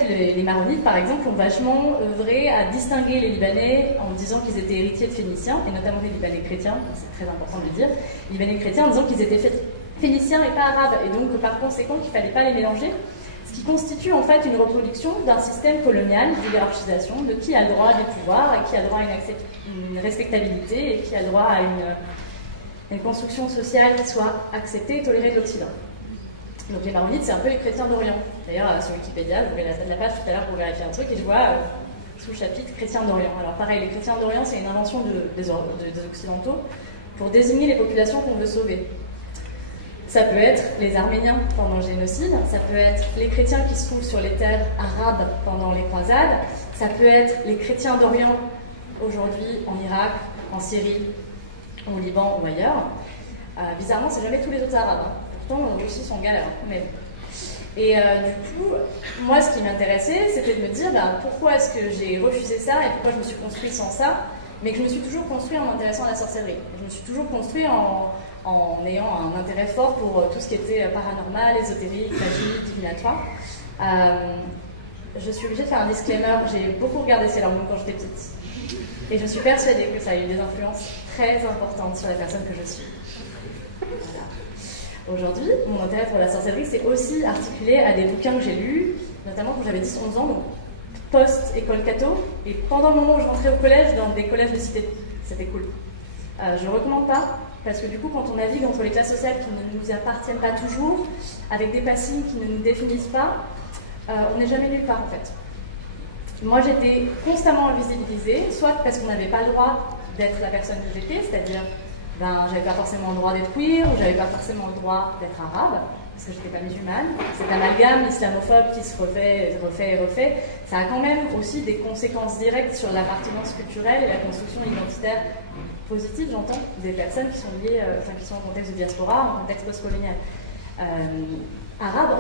les maronites, par exemple, ont vachement œuvré à distinguer les Libanais en disant qu'ils étaient héritiers de Phéniciens, et notamment des Libanais chrétiens, c'est très important de le dire, les Libanais chrétiens en disant qu'ils étaient phéniciens et pas arabes, et donc par conséquent qu'il ne fallait pas les mélanger, ce qui constitue en fait une reproduction d'un système colonial d'hiérarchisation de qui a le droit du pouvoir, et qui a le droit à une respectabilité, et qui a le droit à une construction sociale qui soit acceptée et tolérée de l'Occident. Donc les maronites, c'est un peu les chrétiens d'Orient. D'ailleurs, sur Wikipédia, vous verrez la page tout à l'heure pour vérifier un truc, et je vois sous le chapitre chrétiens d'Orient. Alors pareil, les chrétiens d'Orient, c'est une invention des Occidentaux pour désigner les populations qu'on veut sauver. Ça peut être les Arméniens pendant le génocide, ça peut être les chrétiens qui se trouvent sur les terres arabes pendant les croisades, ça peut être les chrétiens d'Orient aujourd'hui en Irak, en Syrie, au Liban ou ailleurs. Bizarrement, c'est jamais tous les autres arabes. Pourtant, eux aussi sont galères. Mais... Et du coup, moi, ce qui m'intéressait, c'était de me dire pourquoi est-ce que j'ai refusé ça et pourquoi je me suis construit sans ça, mais que je me suis toujours construit en m'intéressant à la sorcellerie. Je me suis toujours construit en ayant un intérêt fort pour tout ce qui était paranormal, ésotérique, magie, divinatoire. Je suis obligée de faire un disclaimer. J'ai beaucoup regardé Sailor Moon quand j'étais petite. Et je suis persuadée que ça a eu des influences très importantes sur la personne que je suis. Voilà. Aujourd'hui, mon intérêt pour la sorcellerie s'est aussi articulé à des bouquins que j'ai lus, notamment quand j'avais 10-11 ans, donc post-école catho, et pendant le moment où je rentrais au collège, dans des collèges de cité. C'était cool. Je ne recommande pas, parce que du coup, quand on navigue entre les classes sociales qui ne nous appartiennent pas toujours, avec des passings qui ne nous définissent pas, on n'est jamais nulle part en fait. Moi, j'étais constamment invisibilisée, soit parce qu'on n'avait pas le droit d'être la personne que j'étais, c'est-à-dire j'avais pas forcément le droit d'être queer, ou j'avais pas forcément le droit d'être arabe, parce que j'étais pas musulmane. Cet amalgame islamophobe qui se refait, ça a quand même aussi des conséquences directes sur l'appartenance culturelle et la construction identitaire positive, j'entends, des personnes qui sont liées, qui sont en contexte de diaspora, en contexte postcolonial. Arabe,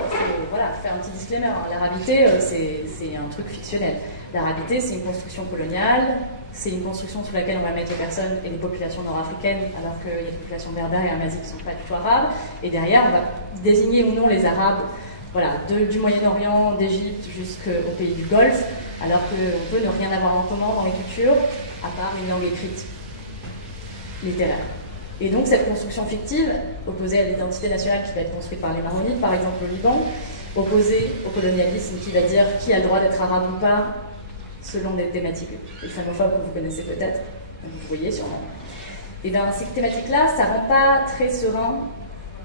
voilà, faire un petit disclaimer, hein. L'arabité, c'est un truc fictionnel. L'arabité, c'est une construction coloniale, c'est une construction sous laquelle on va mettre les personnes et les populations nord-africaines, alors qu'il y a des populations berbères et amaziques qui ne sont pas du tout arabes. Et derrière, on va désigner ou non les Arabes, voilà, du Moyen-Orient, d'Égypte jusqu'au pays du Golfe, alors qu'on peut ne rien avoir en commun dans les cultures, à part une langue écrite, littéraire. Et donc cette construction fictive, opposée à l'identité nationale qui va être construite par les Maronites, par exemple au Liban, opposée au colonialisme qui va dire qui a le droit d'être arabe ou pas, selon des thématiques islamophobes que vous connaissez peut-être, vous voyez sûrement. Et bien ces thématiques-là, ça ne rend pas très serein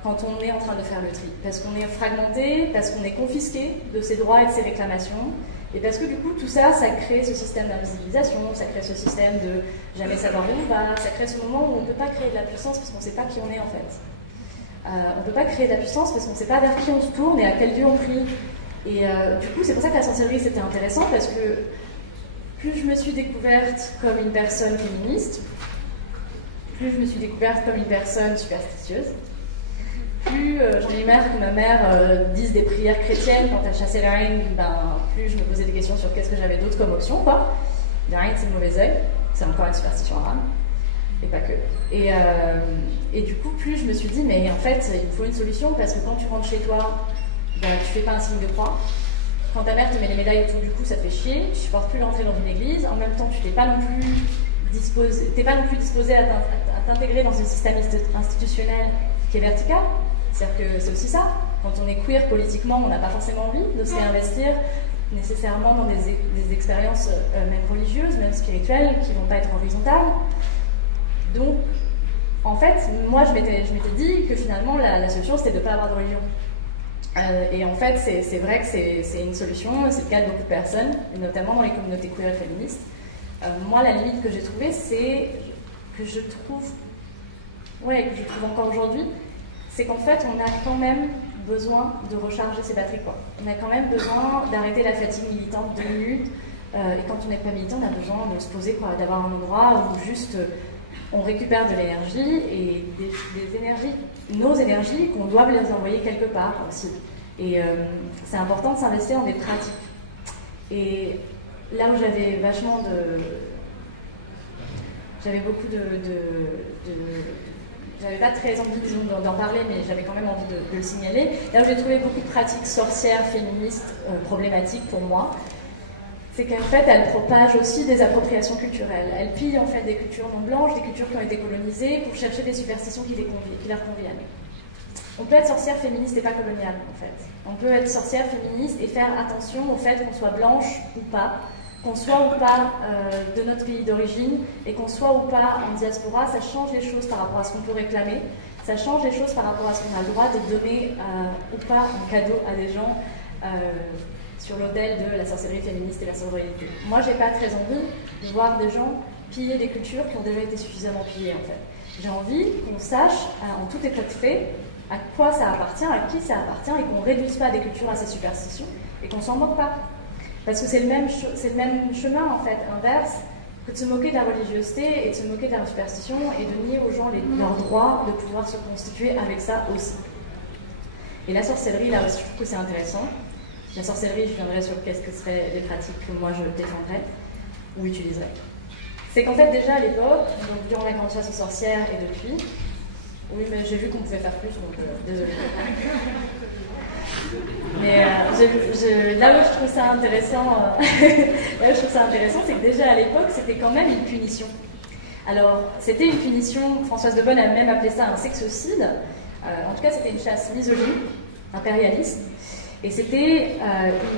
quand on est en train de faire le tri, parce qu'on est fragmenté, parce qu'on est confisqué de ses droits et de ses réclamations, et parce que du coup tout ça, ça crée ce système d'invisibilisation, ça crée ce système de jamais savoir où on va, ça crée ce moment où on ne peut pas créer de la puissance parce qu'on ne sait pas qui on est en fait. On ne peut pas créer de la puissance parce qu'on ne sait pas vers qui on se tourne et à quel dieu on prie. Et du coup c'est pour ça que la sorcellerie c'était intéressant, parce que plus je me suis découverte comme une personne féministe, plus je me suis découverte comme une personne superstitieuse, plus j'en ai eu marre que ma mère dise des prières chrétiennes quand elle chassait la reine, plus je me posais des questions sur qu'est-ce que j'avais d'autre comme option, quoi. La reine, c'est le mauvais œil, c'est encore une superstition arabe, et pas que. Et du coup, plus je me suis dit, mais en fait, il faut une solution, parce que quand tu rentres chez toi, tu fais pas un signe de croix. Quand ta mère te met les médailles autour du cou, ça te fait chier, tu supportes plus d'entrer dans une église, en même temps, tu n'es pas non plus disposé à t'intégrer dans un système institutionnel qui est vertical. C'est-à-dire que c'est aussi ça. Quand on est queer politiquement, on n'a pas forcément envie de se réinvestir nécessairement dans des expériences même religieuses, même spirituelles, qui ne vont pas être horizontales. Donc, en fait, moi, je m'étais dit que finalement, la solution, c'était de ne pas avoir de religion. Et en fait, c'est vrai que c'est une solution, c'est le cas de beaucoup de personnes, notamment dans les communautés queer et féministes. Moi, la limite que j'ai trouvée, c'est que je trouve encore aujourd'hui, c'est qu'en fait, on a quand même besoin de recharger ses batteries, quoi. On a quand même besoin d'arrêter la fatigue militante 2 minutes. Et quand on n'est pas militant, on a besoin de se poser, quoi, d'avoir un endroit où juste on récupère de l'énergie, et des énergies, nos énergies, qu'on doit les envoyer quelque part aussi. Et c'est important de s'investir dans des pratiques. Et là où j'avais vachement j'avais beaucoup j'avais pas très envie, disons, d'en parler, mais j'avais quand même envie de le signaler. Là où j'ai trouvé beaucoup de pratiques sorcières, féministes, problématiques pour moi, c'est qu'en fait, elles propagent aussi des appropriations culturelles. Elles pillent en fait des cultures non blanches, des cultures qui ont été colonisées, pour chercher des superstitions qui leur conviennent. On peut être sorcière féministe et pas coloniale, en fait. On peut être sorcière féministe et faire attention au fait qu'on soit blanche ou pas, qu'on soit ou pas de notre pays d'origine, et qu'on soit ou pas en diaspora. Ça change les choses par rapport à ce qu'on peut réclamer, ça change les choses par rapport à ce qu'on a le droit de donner ou pas en cadeau à des gens sur l'autel de la sorcellerie féministe et la sororité. Moi, j'ai pas très envie de voir des gens piller des cultures qui ont déjà été suffisamment pillées, en fait. J'ai envie qu'on sache, en tout état de fait, à quoi ça appartient, à qui ça appartient, et qu'on ne réduise pas des cultures à ces superstitions, et qu'on s'en moque pas. Parce que c'est le même chemin, en fait, inverse, que de se moquer de la religiosité et de se moquer de la superstition, et de nier aux gens leur droit de pouvoir se constituer avec ça aussi. Et la sorcellerie, là aussi, je trouve que c'est intéressant. La sorcellerie, je viendrai sur qu'est-ce que seraient les pratiques que moi je défendrais ou utiliserais. C'est qu'en fait, déjà à l'époque, donc durant la grande chasse aux sorcières et depuis, oui, mais j'ai vu qu'on pouvait faire plus, donc désolée. Mais là où je trouve ça intéressant, c'est que déjà à l'époque, c'était quand même une punition. Alors, c'était une punition, Françoise de Bonne a même appelé ça un sexocide, En tout cas, c'était une chasse misogyne, impérialiste, et c'était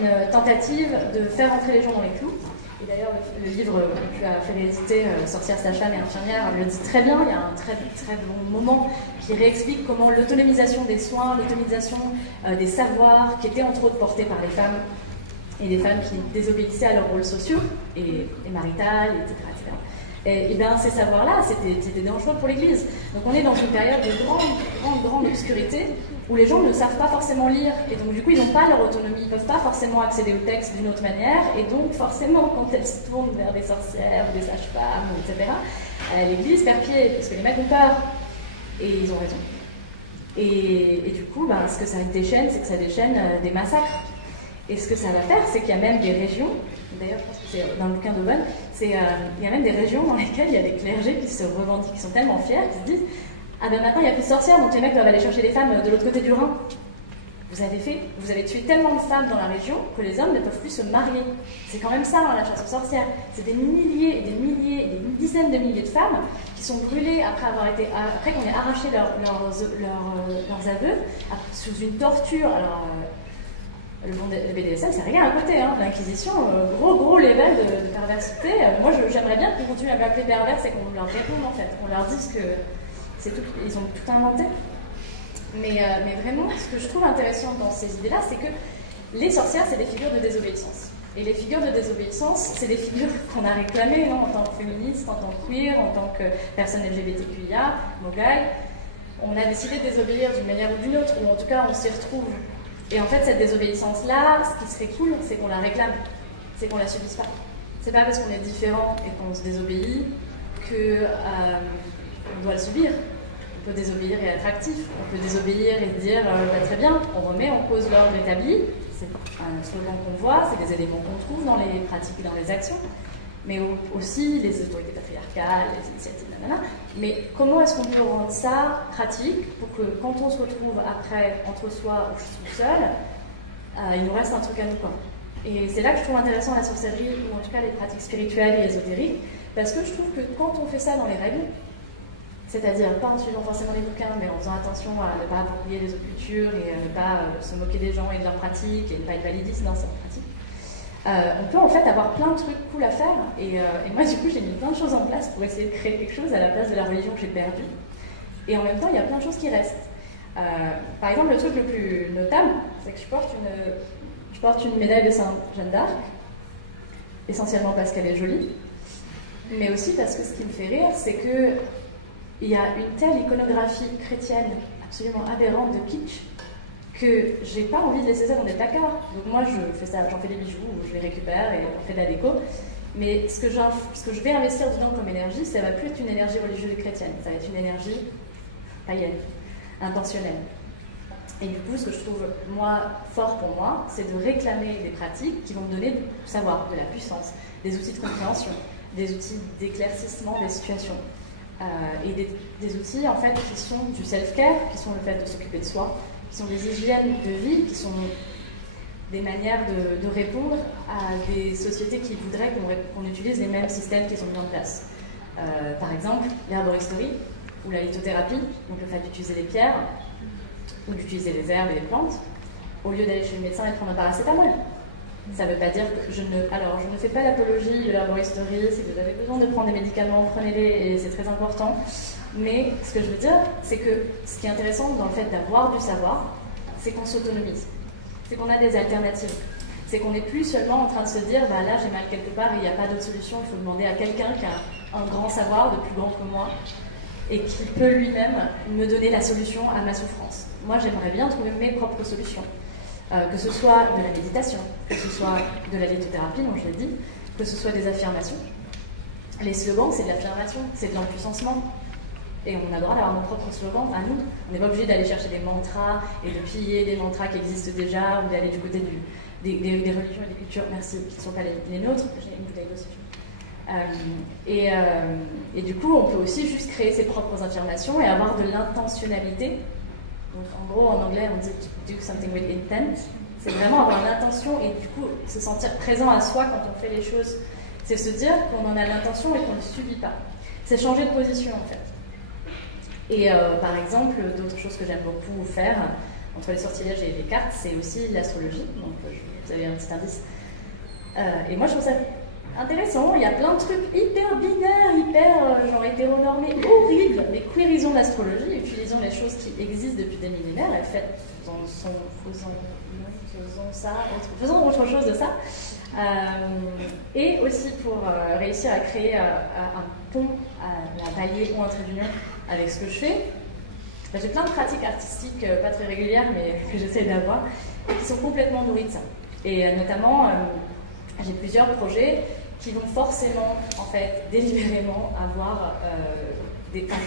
une tentative de faire entrer les gens dans les clous. Et d'ailleurs, le livre que tu as fait rééditer, Sorcières, sages-femmes et infirmières, le dit très bien. Il y a un très, très bon moment qui réexplique comment l'autonomisation des soins, l'autonomisation des savoirs, qui étaient entre autres portés par les femmes, et les femmes qui désobéissaient à leurs rôles sociaux et marital, etc. Et bien ces savoirs-là, c'était dangereux pour l'Église. Donc on est dans une période de grande obscurité où les gens ne savent pas forcément lire et donc du coup ils n'ont pas leur autonomie, ils ne peuvent pas forcément accéder au texte d'une autre manière et donc forcément quand elles se tournent vers des sorcières ou des sages-femmes, etc., l'Église perd pied parce que les mecs ont peur et ils ont raison. Et du coup, ben, ce que ça déchaîne, c'est que ça déchaîne des massacres. Et ce que ça va faire, c'est qu'il y a même des régions, d'ailleurs je pense que c'est dans le bouquin d'Aubonne, il y a même des régions dans lesquelles il y a des clergés qui se revendiquent, qui sont tellement fiers, qui se disent « Ah ben maintenant il n'y a plus de sorcières, donc les mecs doivent aller chercher des femmes de l'autre côté du Rhin. » Vous avez tué tellement de femmes dans la région que les hommes ne peuvent plus se marier. C'est quand même ça, hein, la chasse aux sorcières. C'est des milliers et des milliers, des dizaines de milliers de femmes qui sont brûlées après qu'on ait arraché leurs aveux, sous une torture. Alors, le BDSM, c'est rien à côté, hein, l'Inquisition, gros level de perversité. Moi, j'aimerais bien qu'ils continuent à m'appeler perverse et qu'on leur réponde, en fait. Qu'on leur dise que c'est tout, ils ont tout inventé. Mais vraiment, ce que je trouve intéressant dans ces idées-là, c'est que les sorcières, c'est des figures de désobéissance. Et les figures de désobéissance, c'est des figures qu'on a réclamées, non, en tant que féministe, en tant que queer, en tant que personne LGBTQIA, mogaï. On a décidé de désobéir d'une manière ou d'une autre, ou en tout cas, on s'y retrouve. Et en fait, cette désobéissance-là, ce qui serait cool, c'est qu'on la réclame, c'est qu'on la subisse pas. C'est pas parce qu'on est différent et qu'on se désobéit qu'on doit le subir. On peut désobéir et être actif, on peut désobéir et se dire très bien, on remet en cause l'ordre établi. C'est un slogan qu'on voit, c'est des éléments qu'on trouve dans les pratiques et dans les actions, mais aussi les autorités patriarcales, les initiatives, nanana. Mais comment est-ce qu'on peut rendre ça pratique pour que quand on se retrouve après entre soi ou tout seul, il nous reste un truc à nous, quoi. Et c'est là que je trouve intéressant la sorcellerie, ou en tout cas les pratiques spirituelles et ésotériques, parce que je trouve que quand on fait ça dans les règles, c'est-à-dire pas en suivant forcément les bouquins, mais en faisant attention à ne pas approprier les autres cultures et à ne pas se moquer des gens et de leurs pratiques et ne pas être validiste dans cette pratique, on peut en fait avoir plein de trucs cool à faire. Et moi, du coup, j'ai mis plein de choses en place pour essayer de créer quelque chose à la place de la religion que j'ai perdue. Et en même temps, il y a plein de choses qui restent. Par exemple, le truc le plus notable, c'est que je porte une médaille de Sainte Jeanne d'Arc, essentiellement parce qu'elle est jolie, mais aussi parce que ce qui me fait rire, c'est que il y a une telle iconographie chrétienne absolument aberrante de kitsch que j'ai pas envie de laisser ça dans des placards. Donc moi je fais ça, j'en fais des bijoux, je les récupère et on fait de la déco. Mais ce que je vais investir dedans comme énergie, ça va plus être une énergie religieuse et chrétienne, ça va être une énergie païenne, intentionnelle. Et du coup, ce que je trouve moi fort pour moi, c'est de réclamer des pratiques qui vont me donner du savoir, de la puissance, des outils de compréhension, des outils d'éclaircissement des situations. Et des outils en fait qui sont du self-care, qui sont le fait de s'occuper de soi, qui sont des hygiènes de vie, qui sont des manières de répondre à des sociétés qui voudraient qu'on utilise les mêmes systèmes qui sont mis en place. Par exemple, l'herboristerie ou la lithothérapie, donc le fait d'utiliser les pierres ou d'utiliser les herbes et les plantes, au lieu d'aller chez le médecin et de prendre un paracétamol. Ça ne veut pas dire que je ne fais pas l'apologie de l'herboristerie. Si vous avez besoin de prendre des médicaments, prenez-les et c'est très important. Mais ce que je veux dire, c'est que ce qui est intéressant dans le fait d'avoir du savoir, c'est qu'on s'autonomise. C'est qu'on a des alternatives. C'est qu'on n'est plus seulement en train de se dire bah là j'ai mal quelque part et il n'y a pas d'autre solution, il faut demander à quelqu'un qui a un grand savoir, de plus grand que moi, et qui peut lui-même me donner la solution à ma souffrance. Moi j'aimerais bien trouver mes propres solutions. Que ce soit de la méditation, que ce soit de la lithothérapie, dont je l'ai dit, que ce soit des affirmations. Les slogans, c'est de l'affirmation, c'est de l'empuissancement. Et on a le droit d'avoir nos propres slogans à nous. On n'est pas obligé d'aller chercher des mantras et de piller des mantras qui existent déjà ou d'aller du côté des religions et des cultures, merci, qui ne sont pas les nôtres. J'ai une bouteille d'eau si je veux. Et du coup, on peut aussi juste créer ses propres affirmations et avoir de l'intentionnalité. Donc, en gros, en anglais, on dit do something with intent. C'est vraiment avoir l'intention et du coup se sentir présent à soi quand on fait les choses. C'est se dire qu'on en a l'intention et qu'on ne le subit pas. C'est changer de position en fait. Et par exemple, d'autres choses que j'aime beaucoup faire, entre les sortilèges et les cartes, c'est aussi l'astrologie. Donc vous avez un petit indice. Et moi je trouve ça intéressant, il y a plein de trucs hyper binaires, hyper genre hétéronormés, horribles, mais queerisons l'astrologie, utilisons les choses qui existent depuis des millénaires, et faisons autre chose de ça. Et aussi pour réussir à créer un pont, à pallier ou un trait d'union avec ce que je fais, j'ai plein de pratiques artistiques pas très régulières, mais que j'essaie d'avoir, et qui sont complètement nourries de ça. Et notamment, j'ai plusieurs projets qui vont forcément, en fait, délibérément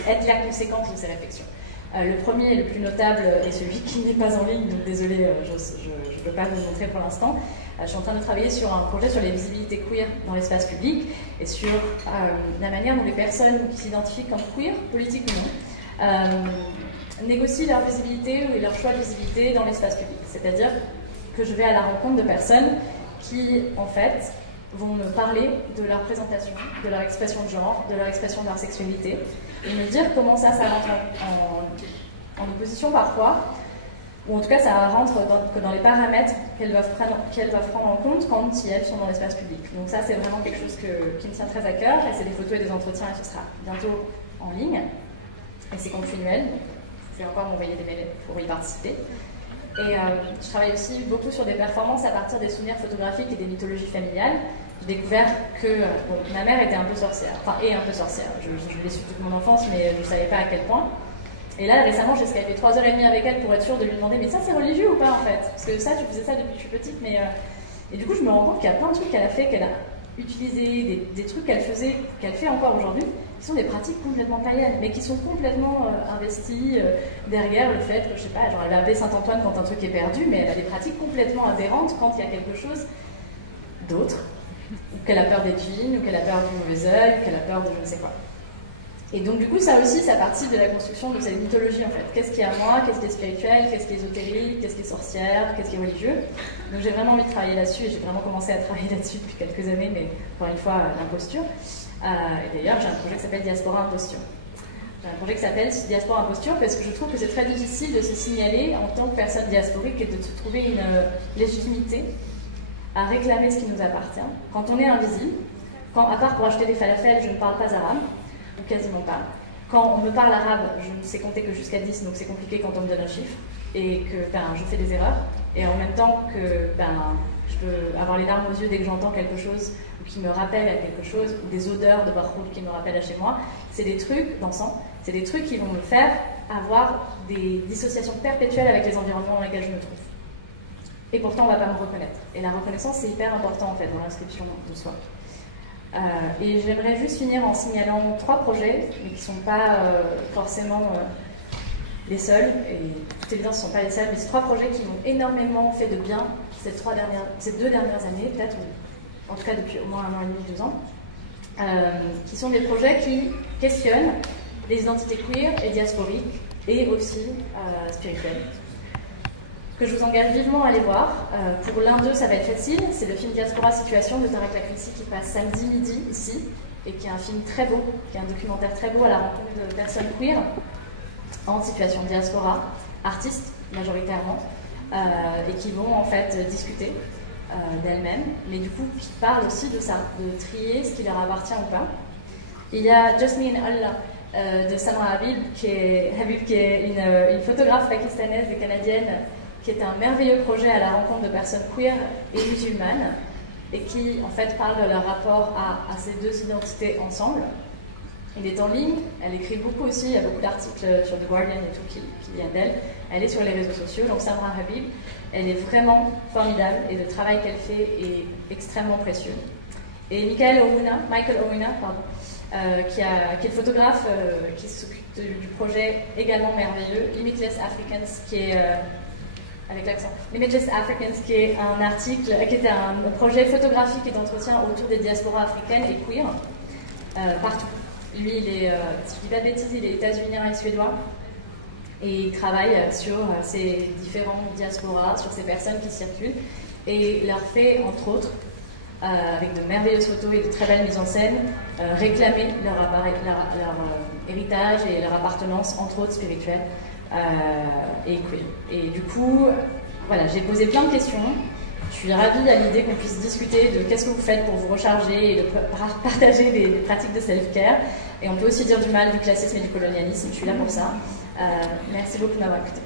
être la conséquence de ces réflexions. Le premier et le plus notable est celui qui n'est pas en ligne, donc désolé, je ne peux pas vous le montrer pour l'instant. Je suis en train de travailler sur un projet sur les visibilités queer dans l'espace public et sur la manière dont les personnes qui s'identifient comme queer, politique ou non, négocient leur visibilité ou leur choix de visibilité dans l'espace public. C'est-à-dire que je vais à la rencontre de personnes qui, en fait, vont me parler de leur présentation, de leur expression de genre, de leur expression de leur sexualité, et me dire comment ça rentre en opposition parfois, ou en tout cas ça rentre dans les paramètres qu'elles doivent prendre en compte quand elles sont dans l'espace public. Donc ça c'est vraiment quelque chose qui me tient très à cœur, et c'est des photos et des entretiens, et ce sera bientôt en ligne, et c'est continuel, vous pouvez encore m'envoyer des mails pour y participer. Et je travaille aussi beaucoup sur des performances à partir des souvenirs photographiques et des mythologies familiales. J'ai découvert que ma mère était un peu sorcière, enfin est un peu sorcière. Je l'ai su toute mon enfance, mais je ne savais pas à quel point. Et là, récemment, j'ai skypé 3h30 avec elle pour être sûre de lui demander « Mais ça, c'est religieux ou pas, en fait ?» Parce que ça, tu faisais ça depuis que je suis petite, mais... Et du coup, je me rends compte qu'il y a plein de trucs qu'elle a fait, qu'elle a utilisé, des trucs qu'elle faisait, qu'elle fait encore aujourd'hui, qui sont des pratiques complètement païennes, mais qui sont complètement investies derrière le fait que, je sais pas, genre elle va appeler Saint-Antoine quand un truc est perdu, mais elle a des pratiques complètement adhérentes quand il y a quelque chose d'autre, ou qu'elle a peur des djinns, ou qu'elle a peur du mauvais œil, ou qu'elle a peur de je ne sais quoi. Et donc du coup, ça aussi, ça partit de la construction de cette mythologie en fait. Qu'est-ce qui est à moi, qu'est-ce qui est spirituel, qu'est-ce qui est ésotérique, qu'est-ce qui est sorcière, qu'est-ce qui est religieux. Donc j'ai vraiment envie de travailler là-dessus, et j'ai vraiment commencé à travailler là-dessus depuis quelques années, mais encore une fois, l'imposture. Et d'ailleurs, j'ai un projet qui s'appelle Diaspora Imposture. J'ai un projet qui s'appelle Diaspora Imposture parce que je trouve que c'est très difficile de se signaler en tant que personne diasporique et de se trouver une légitimité à réclamer ce qui nous appartient. Quand on est invisible, à part pour acheter des falafels, je ne parle pas arabe, ou quasiment pas. Quand on me parle arabe, je ne sais compter que jusqu'à 10, donc c'est compliqué quand on me donne un chiffre, et que je fais des erreurs, et en même temps que je peux avoir les larmes aux yeux dès que j'entends quelque chose, ou qui me rappelle à quelque chose, ou des odeurs de barhoud qui me rappellent à chez moi, c'est des trucs, d'encens, c'est des trucs qui vont me faire avoir des dissociations perpétuelles avec les environnements dans lesquels je me trouve. Et pourtant, on ne va pas me reconnaître. Et la reconnaissance, c'est hyper important, en fait, dans l'inscription de soi. Et j'aimerais juste finir en signalant 3 projets, mais qui ne sont pas forcément les seuls, et de toute évidence, ce ne sont pas les seuls, mais c'est 3 projets qui m'ont énormément fait de bien ces 2 dernières années, peut-être, ou en tout cas depuis au moins 1 an et demi, 2 ans, qui sont des projets qui questionnent les identités queer et diasporiques, et aussi spirituelles, que je vous engage vivement à aller voir. Pour l'un d'eux, ça va être facile, c'est le film Diaspora Situation de Tarek Lakrissi qui passe samedi midi ici, et qui est un film très beau, qui est un documentaire très beau à la rencontre de personnes queer en situation de diaspora, artistes majoritairement, et qui vont en fait discuter d'elles-mêmes, mais du coup qui parlent aussi de ça, de trier ce qui leur appartient ou pas. Il y a Jasmine Allah de Samra Habib, qui est une photographe pakistanaise et canadienne, qui est un merveilleux projet à la rencontre de personnes queer et musulmanes, et qui en fait parle de leur rapport à ces 2 identités ensemble. Il est en ligne, elle écrit beaucoup aussi, il y a beaucoup d'articles sur The Guardian et tout qui viennent d'elle. Elle est sur les réseaux sociaux, donc Samra Habib, elle est vraiment formidable, et le travail qu'elle fait est extrêmement précieux. Et Michael Owina, qui est photographe, qui s'occupe du projet également merveilleux, Limitless Africans, qui est avec l'accent. Limitless Africans, qui est un article, qui était un projet photographique et d'entretien autour des diasporas africaines et queer, partout. Lui, si je dis pas de bêtises, il est états-unien et suédois, et il travaille sur ces différentes diasporas, sur ces personnes qui circulent, et leur fait, entre autres, avec de merveilleuses photos et de très belles mises en scène, réclamer leur héritage et leur appartenance, entre autres spirituelle et queer. Et du coup, voilà, j'ai posé plein de questions. Je suis ravie à l'idée qu'on puisse discuter de qu'est-ce que vous faites pour vous recharger et de partager des pratiques de self-care. Et on peut aussi dire du mal du classisme et du colonialisme, je suis là pour ça. Merci beaucoup de m'avoir écouté.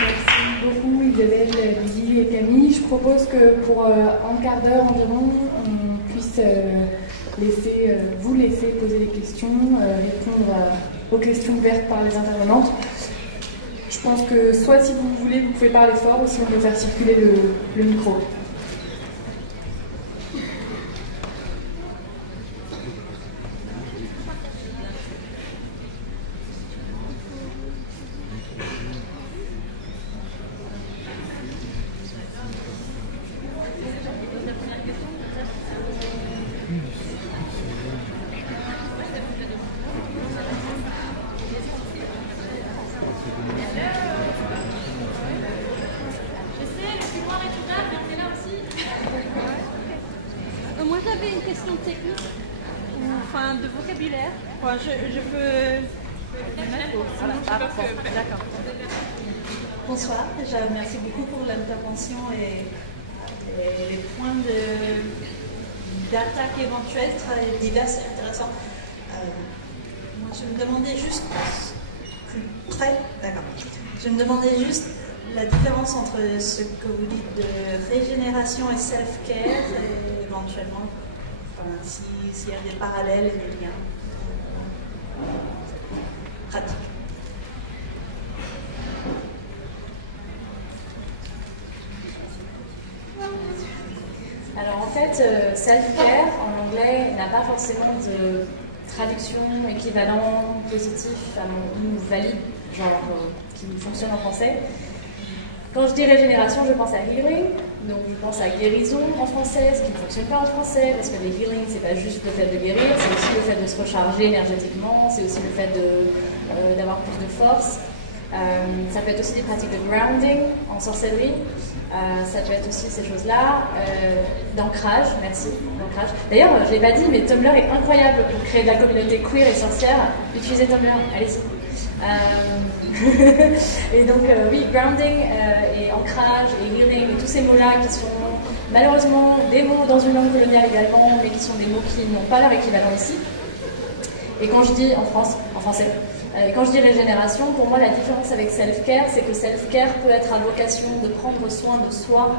Merci beaucoup Isabelle, Lily et Camille. Je propose que pour un quart d'heure environ, on puisse vous laisser poser des questions, répondre aux questions ouvertes par les intervenantes. Je pense que soit si vous voulez, vous pouvez parler fort, ou si on peut faire circuler le micro. Moi j'avais une question technique, enfin de vocabulaire. Enfin, je peux. D'accord. Bonsoir, merci beaucoup pour l'intervention et les points d'attaque éventuels très divers et intéressants. Moi je me demandais juste Je me demandais juste la différence entre ce que vous dites de régénération et self-care, et éventuellement, s'il y a des parallèles et des liens pratiques. Alors en fait, self-care en anglais n'a pas forcément de traduction équivalent positif ou valide, genre qui fonctionne en français. Quand je dis régénération, je pense à healing, donc je pense à guérison en français, ce qui ne fonctionne pas en français, parce que les healing, c'est pas juste le fait de guérir, c'est aussi le fait de se recharger énergétiquement, c'est aussi le fait d'avoir plus de force. Ça peut être aussi des pratiques de grounding en sorcellerie, ça peut être aussi ces choses-là, d'ancrage, merci, d'ancrage. D'ailleurs, je ne l'ai pas dit, mais Tumblr est incroyable pour créer de la communauté queer et sorcière. Utilisez Tumblr, allez-y. Et donc oui, grounding et ancrage et healing et tous ces mots-là qui sont malheureusement des mots dans une langue coloniale également, mais qui sont des mots qui n'ont pas leur équivalent ici. Et quand je dis en français, et quand je dis régénération, pour moi la différence avec self-care, c'est que self-care peut être à vocation de prendre soin de soi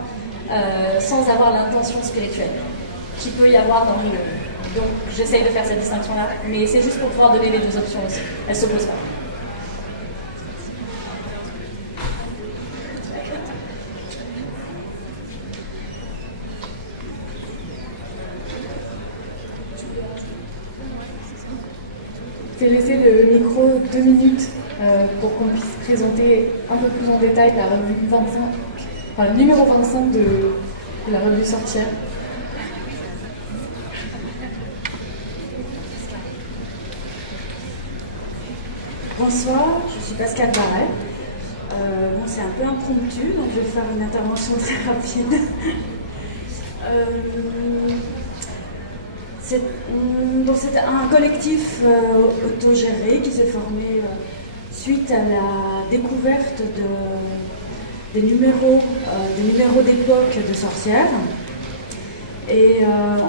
sans avoir l'intention spirituelle qu'il peut y avoir dans healing. Donc j'essaye de faire cette distinction-là, mais c'est juste pour pouvoir donner les deux options aussi. Elles ne s'opposent pas. Je vais laisser le micro 2 minutes pour qu'on puisse présenter un peu plus en détail la revue 25, enfin le numéro 25 de la revue Sorcière. Bonsoir, je suis Pascale Barret. Bon, c'est un peu impromptu, donc je vais faire une intervention très rapide. C'est un collectif autogéré qui s'est formé suite à la découverte des numéros d'époque de sorcières. Et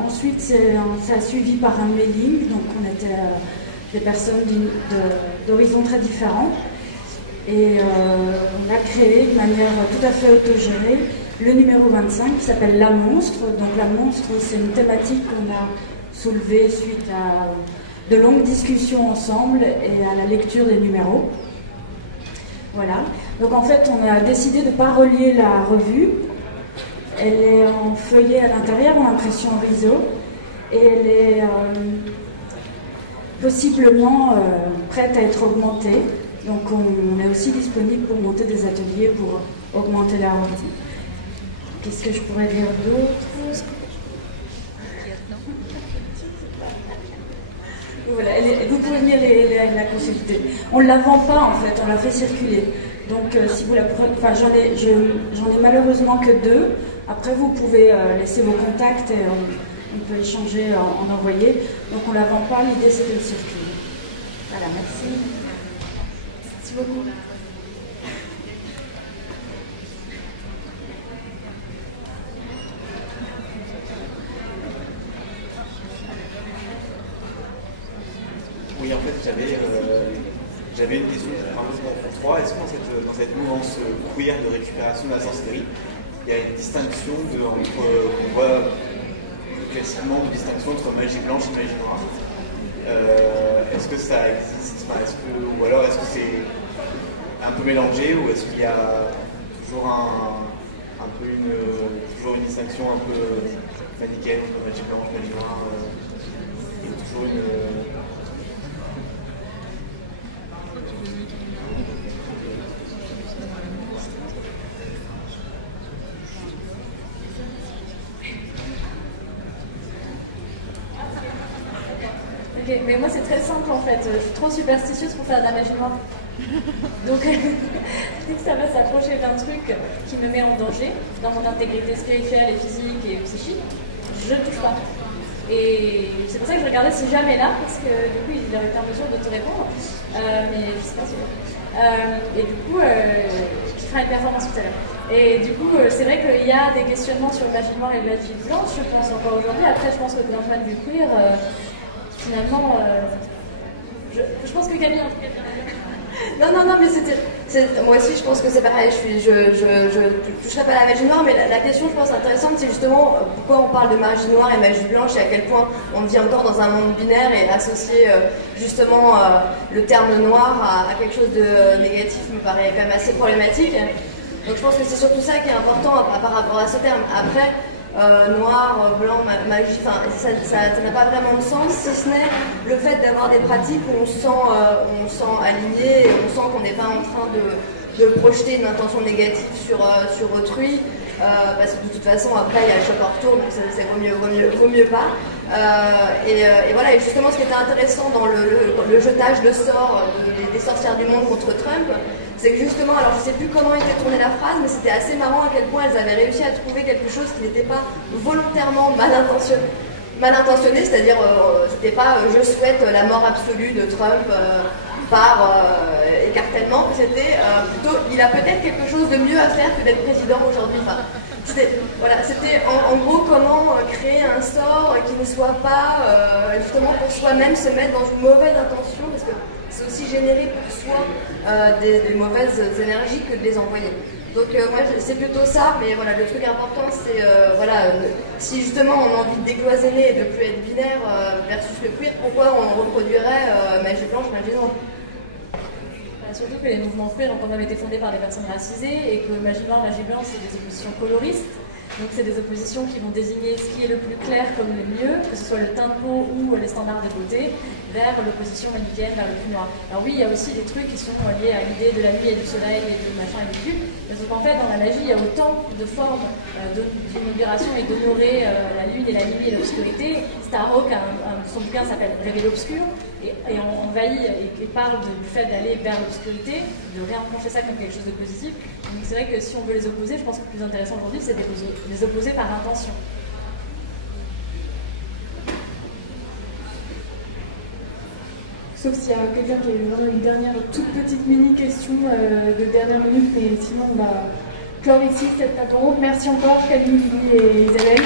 ensuite, ça a suivi par un mailing, donc on était des personnes d'horizons très différents. Et on a créé de manière tout à fait autogérée le numéro 25 qui s'appelle La Monstre. Donc La Monstre, c'est une thématique qu'on a soulevée suite à de longues discussions ensemble et à la lecture des numéros. Voilà. Donc en fait, on a décidé de ne pas relier la revue. Elle est en feuillet à l'intérieur, en impression riso, et elle est possiblement prête à être augmentée. Donc on est aussi disponible pour monter des ateliers pour augmenter la revue. Qu'est-ce que je pourrais dire d'autre ? Voilà, vous pouvez venir la consulter. On ne la vend pas en fait, on la fait circuler. Donc si vous la prenez, enfin j'en ai malheureusement que 2. Après vous pouvez laisser vos contacts et on peut échanger, en envoyer. Donc on ne la vend pas, l'idée c'est qu'elle circule. Voilà, merci. Merci beaucoup. Oui, en fait, j'avais une question pour toi. Est-ce que dans cette mouvance queer de récupération de la sorcellerie, il y a une distinction on voit classiquement une distinction entre magie blanche et magie noire. Est-ce que ça existe, ou alors est-ce que c'est un peu mélangé, ou est-ce qu'il y a toujours toujours une distinction un peu manichéenne entre magie blanche, magie noire, toujours une Ok, mais moi c'est très simple en fait, je suis trop superstitieuse pour faire de la magie noire. Donc dès que ça va s'approcher d'un truc qui me met en danger, dans mon intégrité spirituelle et physique et psychique, je ne touche pas. Et c'est pour ça que je regardais si jamais là, parce que du coup il aurait été en mesure de te répondre, mais je sais pas si et du coup, je ferai une performance tout à l'heure. Et du coup, c'est vrai qu'il y a des questionnements sur la magie noire et la magie blanche, je pense encore aujourd'hui. Après, je pense que d'un point de vue queer, finalement, je pense que Camille, en tout cas, Non, mais moi aussi, je pense que c'est pareil. Je toucherai pas à la magie noire, mais la question, je pense, intéressante, c'est justement pourquoi on parle de magie noire et magie blanche et à quel point on vit encore dans un monde binaire et associer justement le terme noir à quelque chose de négatif me paraît quand même assez problématique. Donc je pense que c'est surtout ça qui est important par rapport à ce terme. Après, noir, blanc, magie, ça n'a pas vraiment de sens, si ce n'est le fait d'avoir des pratiques où on se sent aligné et on sent qu'on n'est pas en train de projeter une intention négative sur autrui, parce que de toute façon après il y a le choc en retour, donc ça vaut mieux pas. Et voilà, et justement ce qui était intéressant dans le jetage de sorts des sorcières du monde contre Trump, c'est que justement, alors je sais plus comment était tournée la phrase, mais c'était assez marrant à quel point elles avaient réussi à trouver quelque chose qui n'était pas volontairement mal intentionné, c'est-à-dire c'était pas je souhaite la mort absolue de Trump par écartèlement, c'était plutôt il a peut-être quelque chose de mieux à faire que d'être président aujourd'hui. C'était en gros comment créer un sort qui ne soit pas justement pour soi-même se mettre dans une mauvaise intention, parce que c'est aussi générer pour soi des mauvaises énergies que de les envoyer. Donc moi c'est plutôt ça, mais voilà, le truc important c'est si justement on a envie de décloisonner et de plus être binaire versus le queer, pourquoi on reproduirait magie blanche, magie noire? Surtout que les mouvements queer ont quand même été fondés par des personnes racisées et que magie noire, magie blanche, c'est des oppositions coloristes. Donc c'est des oppositions qui vont désigner ce qui est le plus clair comme le mieux, que ce soit le teint de peau ou les standards de beauté, vers l'opposition manichéenne, vers le plus noir. Alors oui, il y a aussi des trucs qui sont liés à l'idée de la nuit et du soleil et du machin et du cul, mais donc en fait dans la magie, il y a autant de formes d'inauguration et d'honorer la lune et la nuit et l'obscurité. Starhawk, son bouquin s'appelle Rêver l'obscur, et on envahit et parle du fait d'aller vers l'obscurité, de réenclencher ça comme quelque chose de positif. Donc c'est vrai que si on veut les opposer, je pense que le plus intéressant aujourd'hui, c'est de les opposer par intention. Sauf s'il y a quelqu'un qui a eu vraiment une dernière toute petite mini-question de dernière minute, mais sinon on va clore ici cette table ronde. Merci encore Camille, Lily et Isabelle.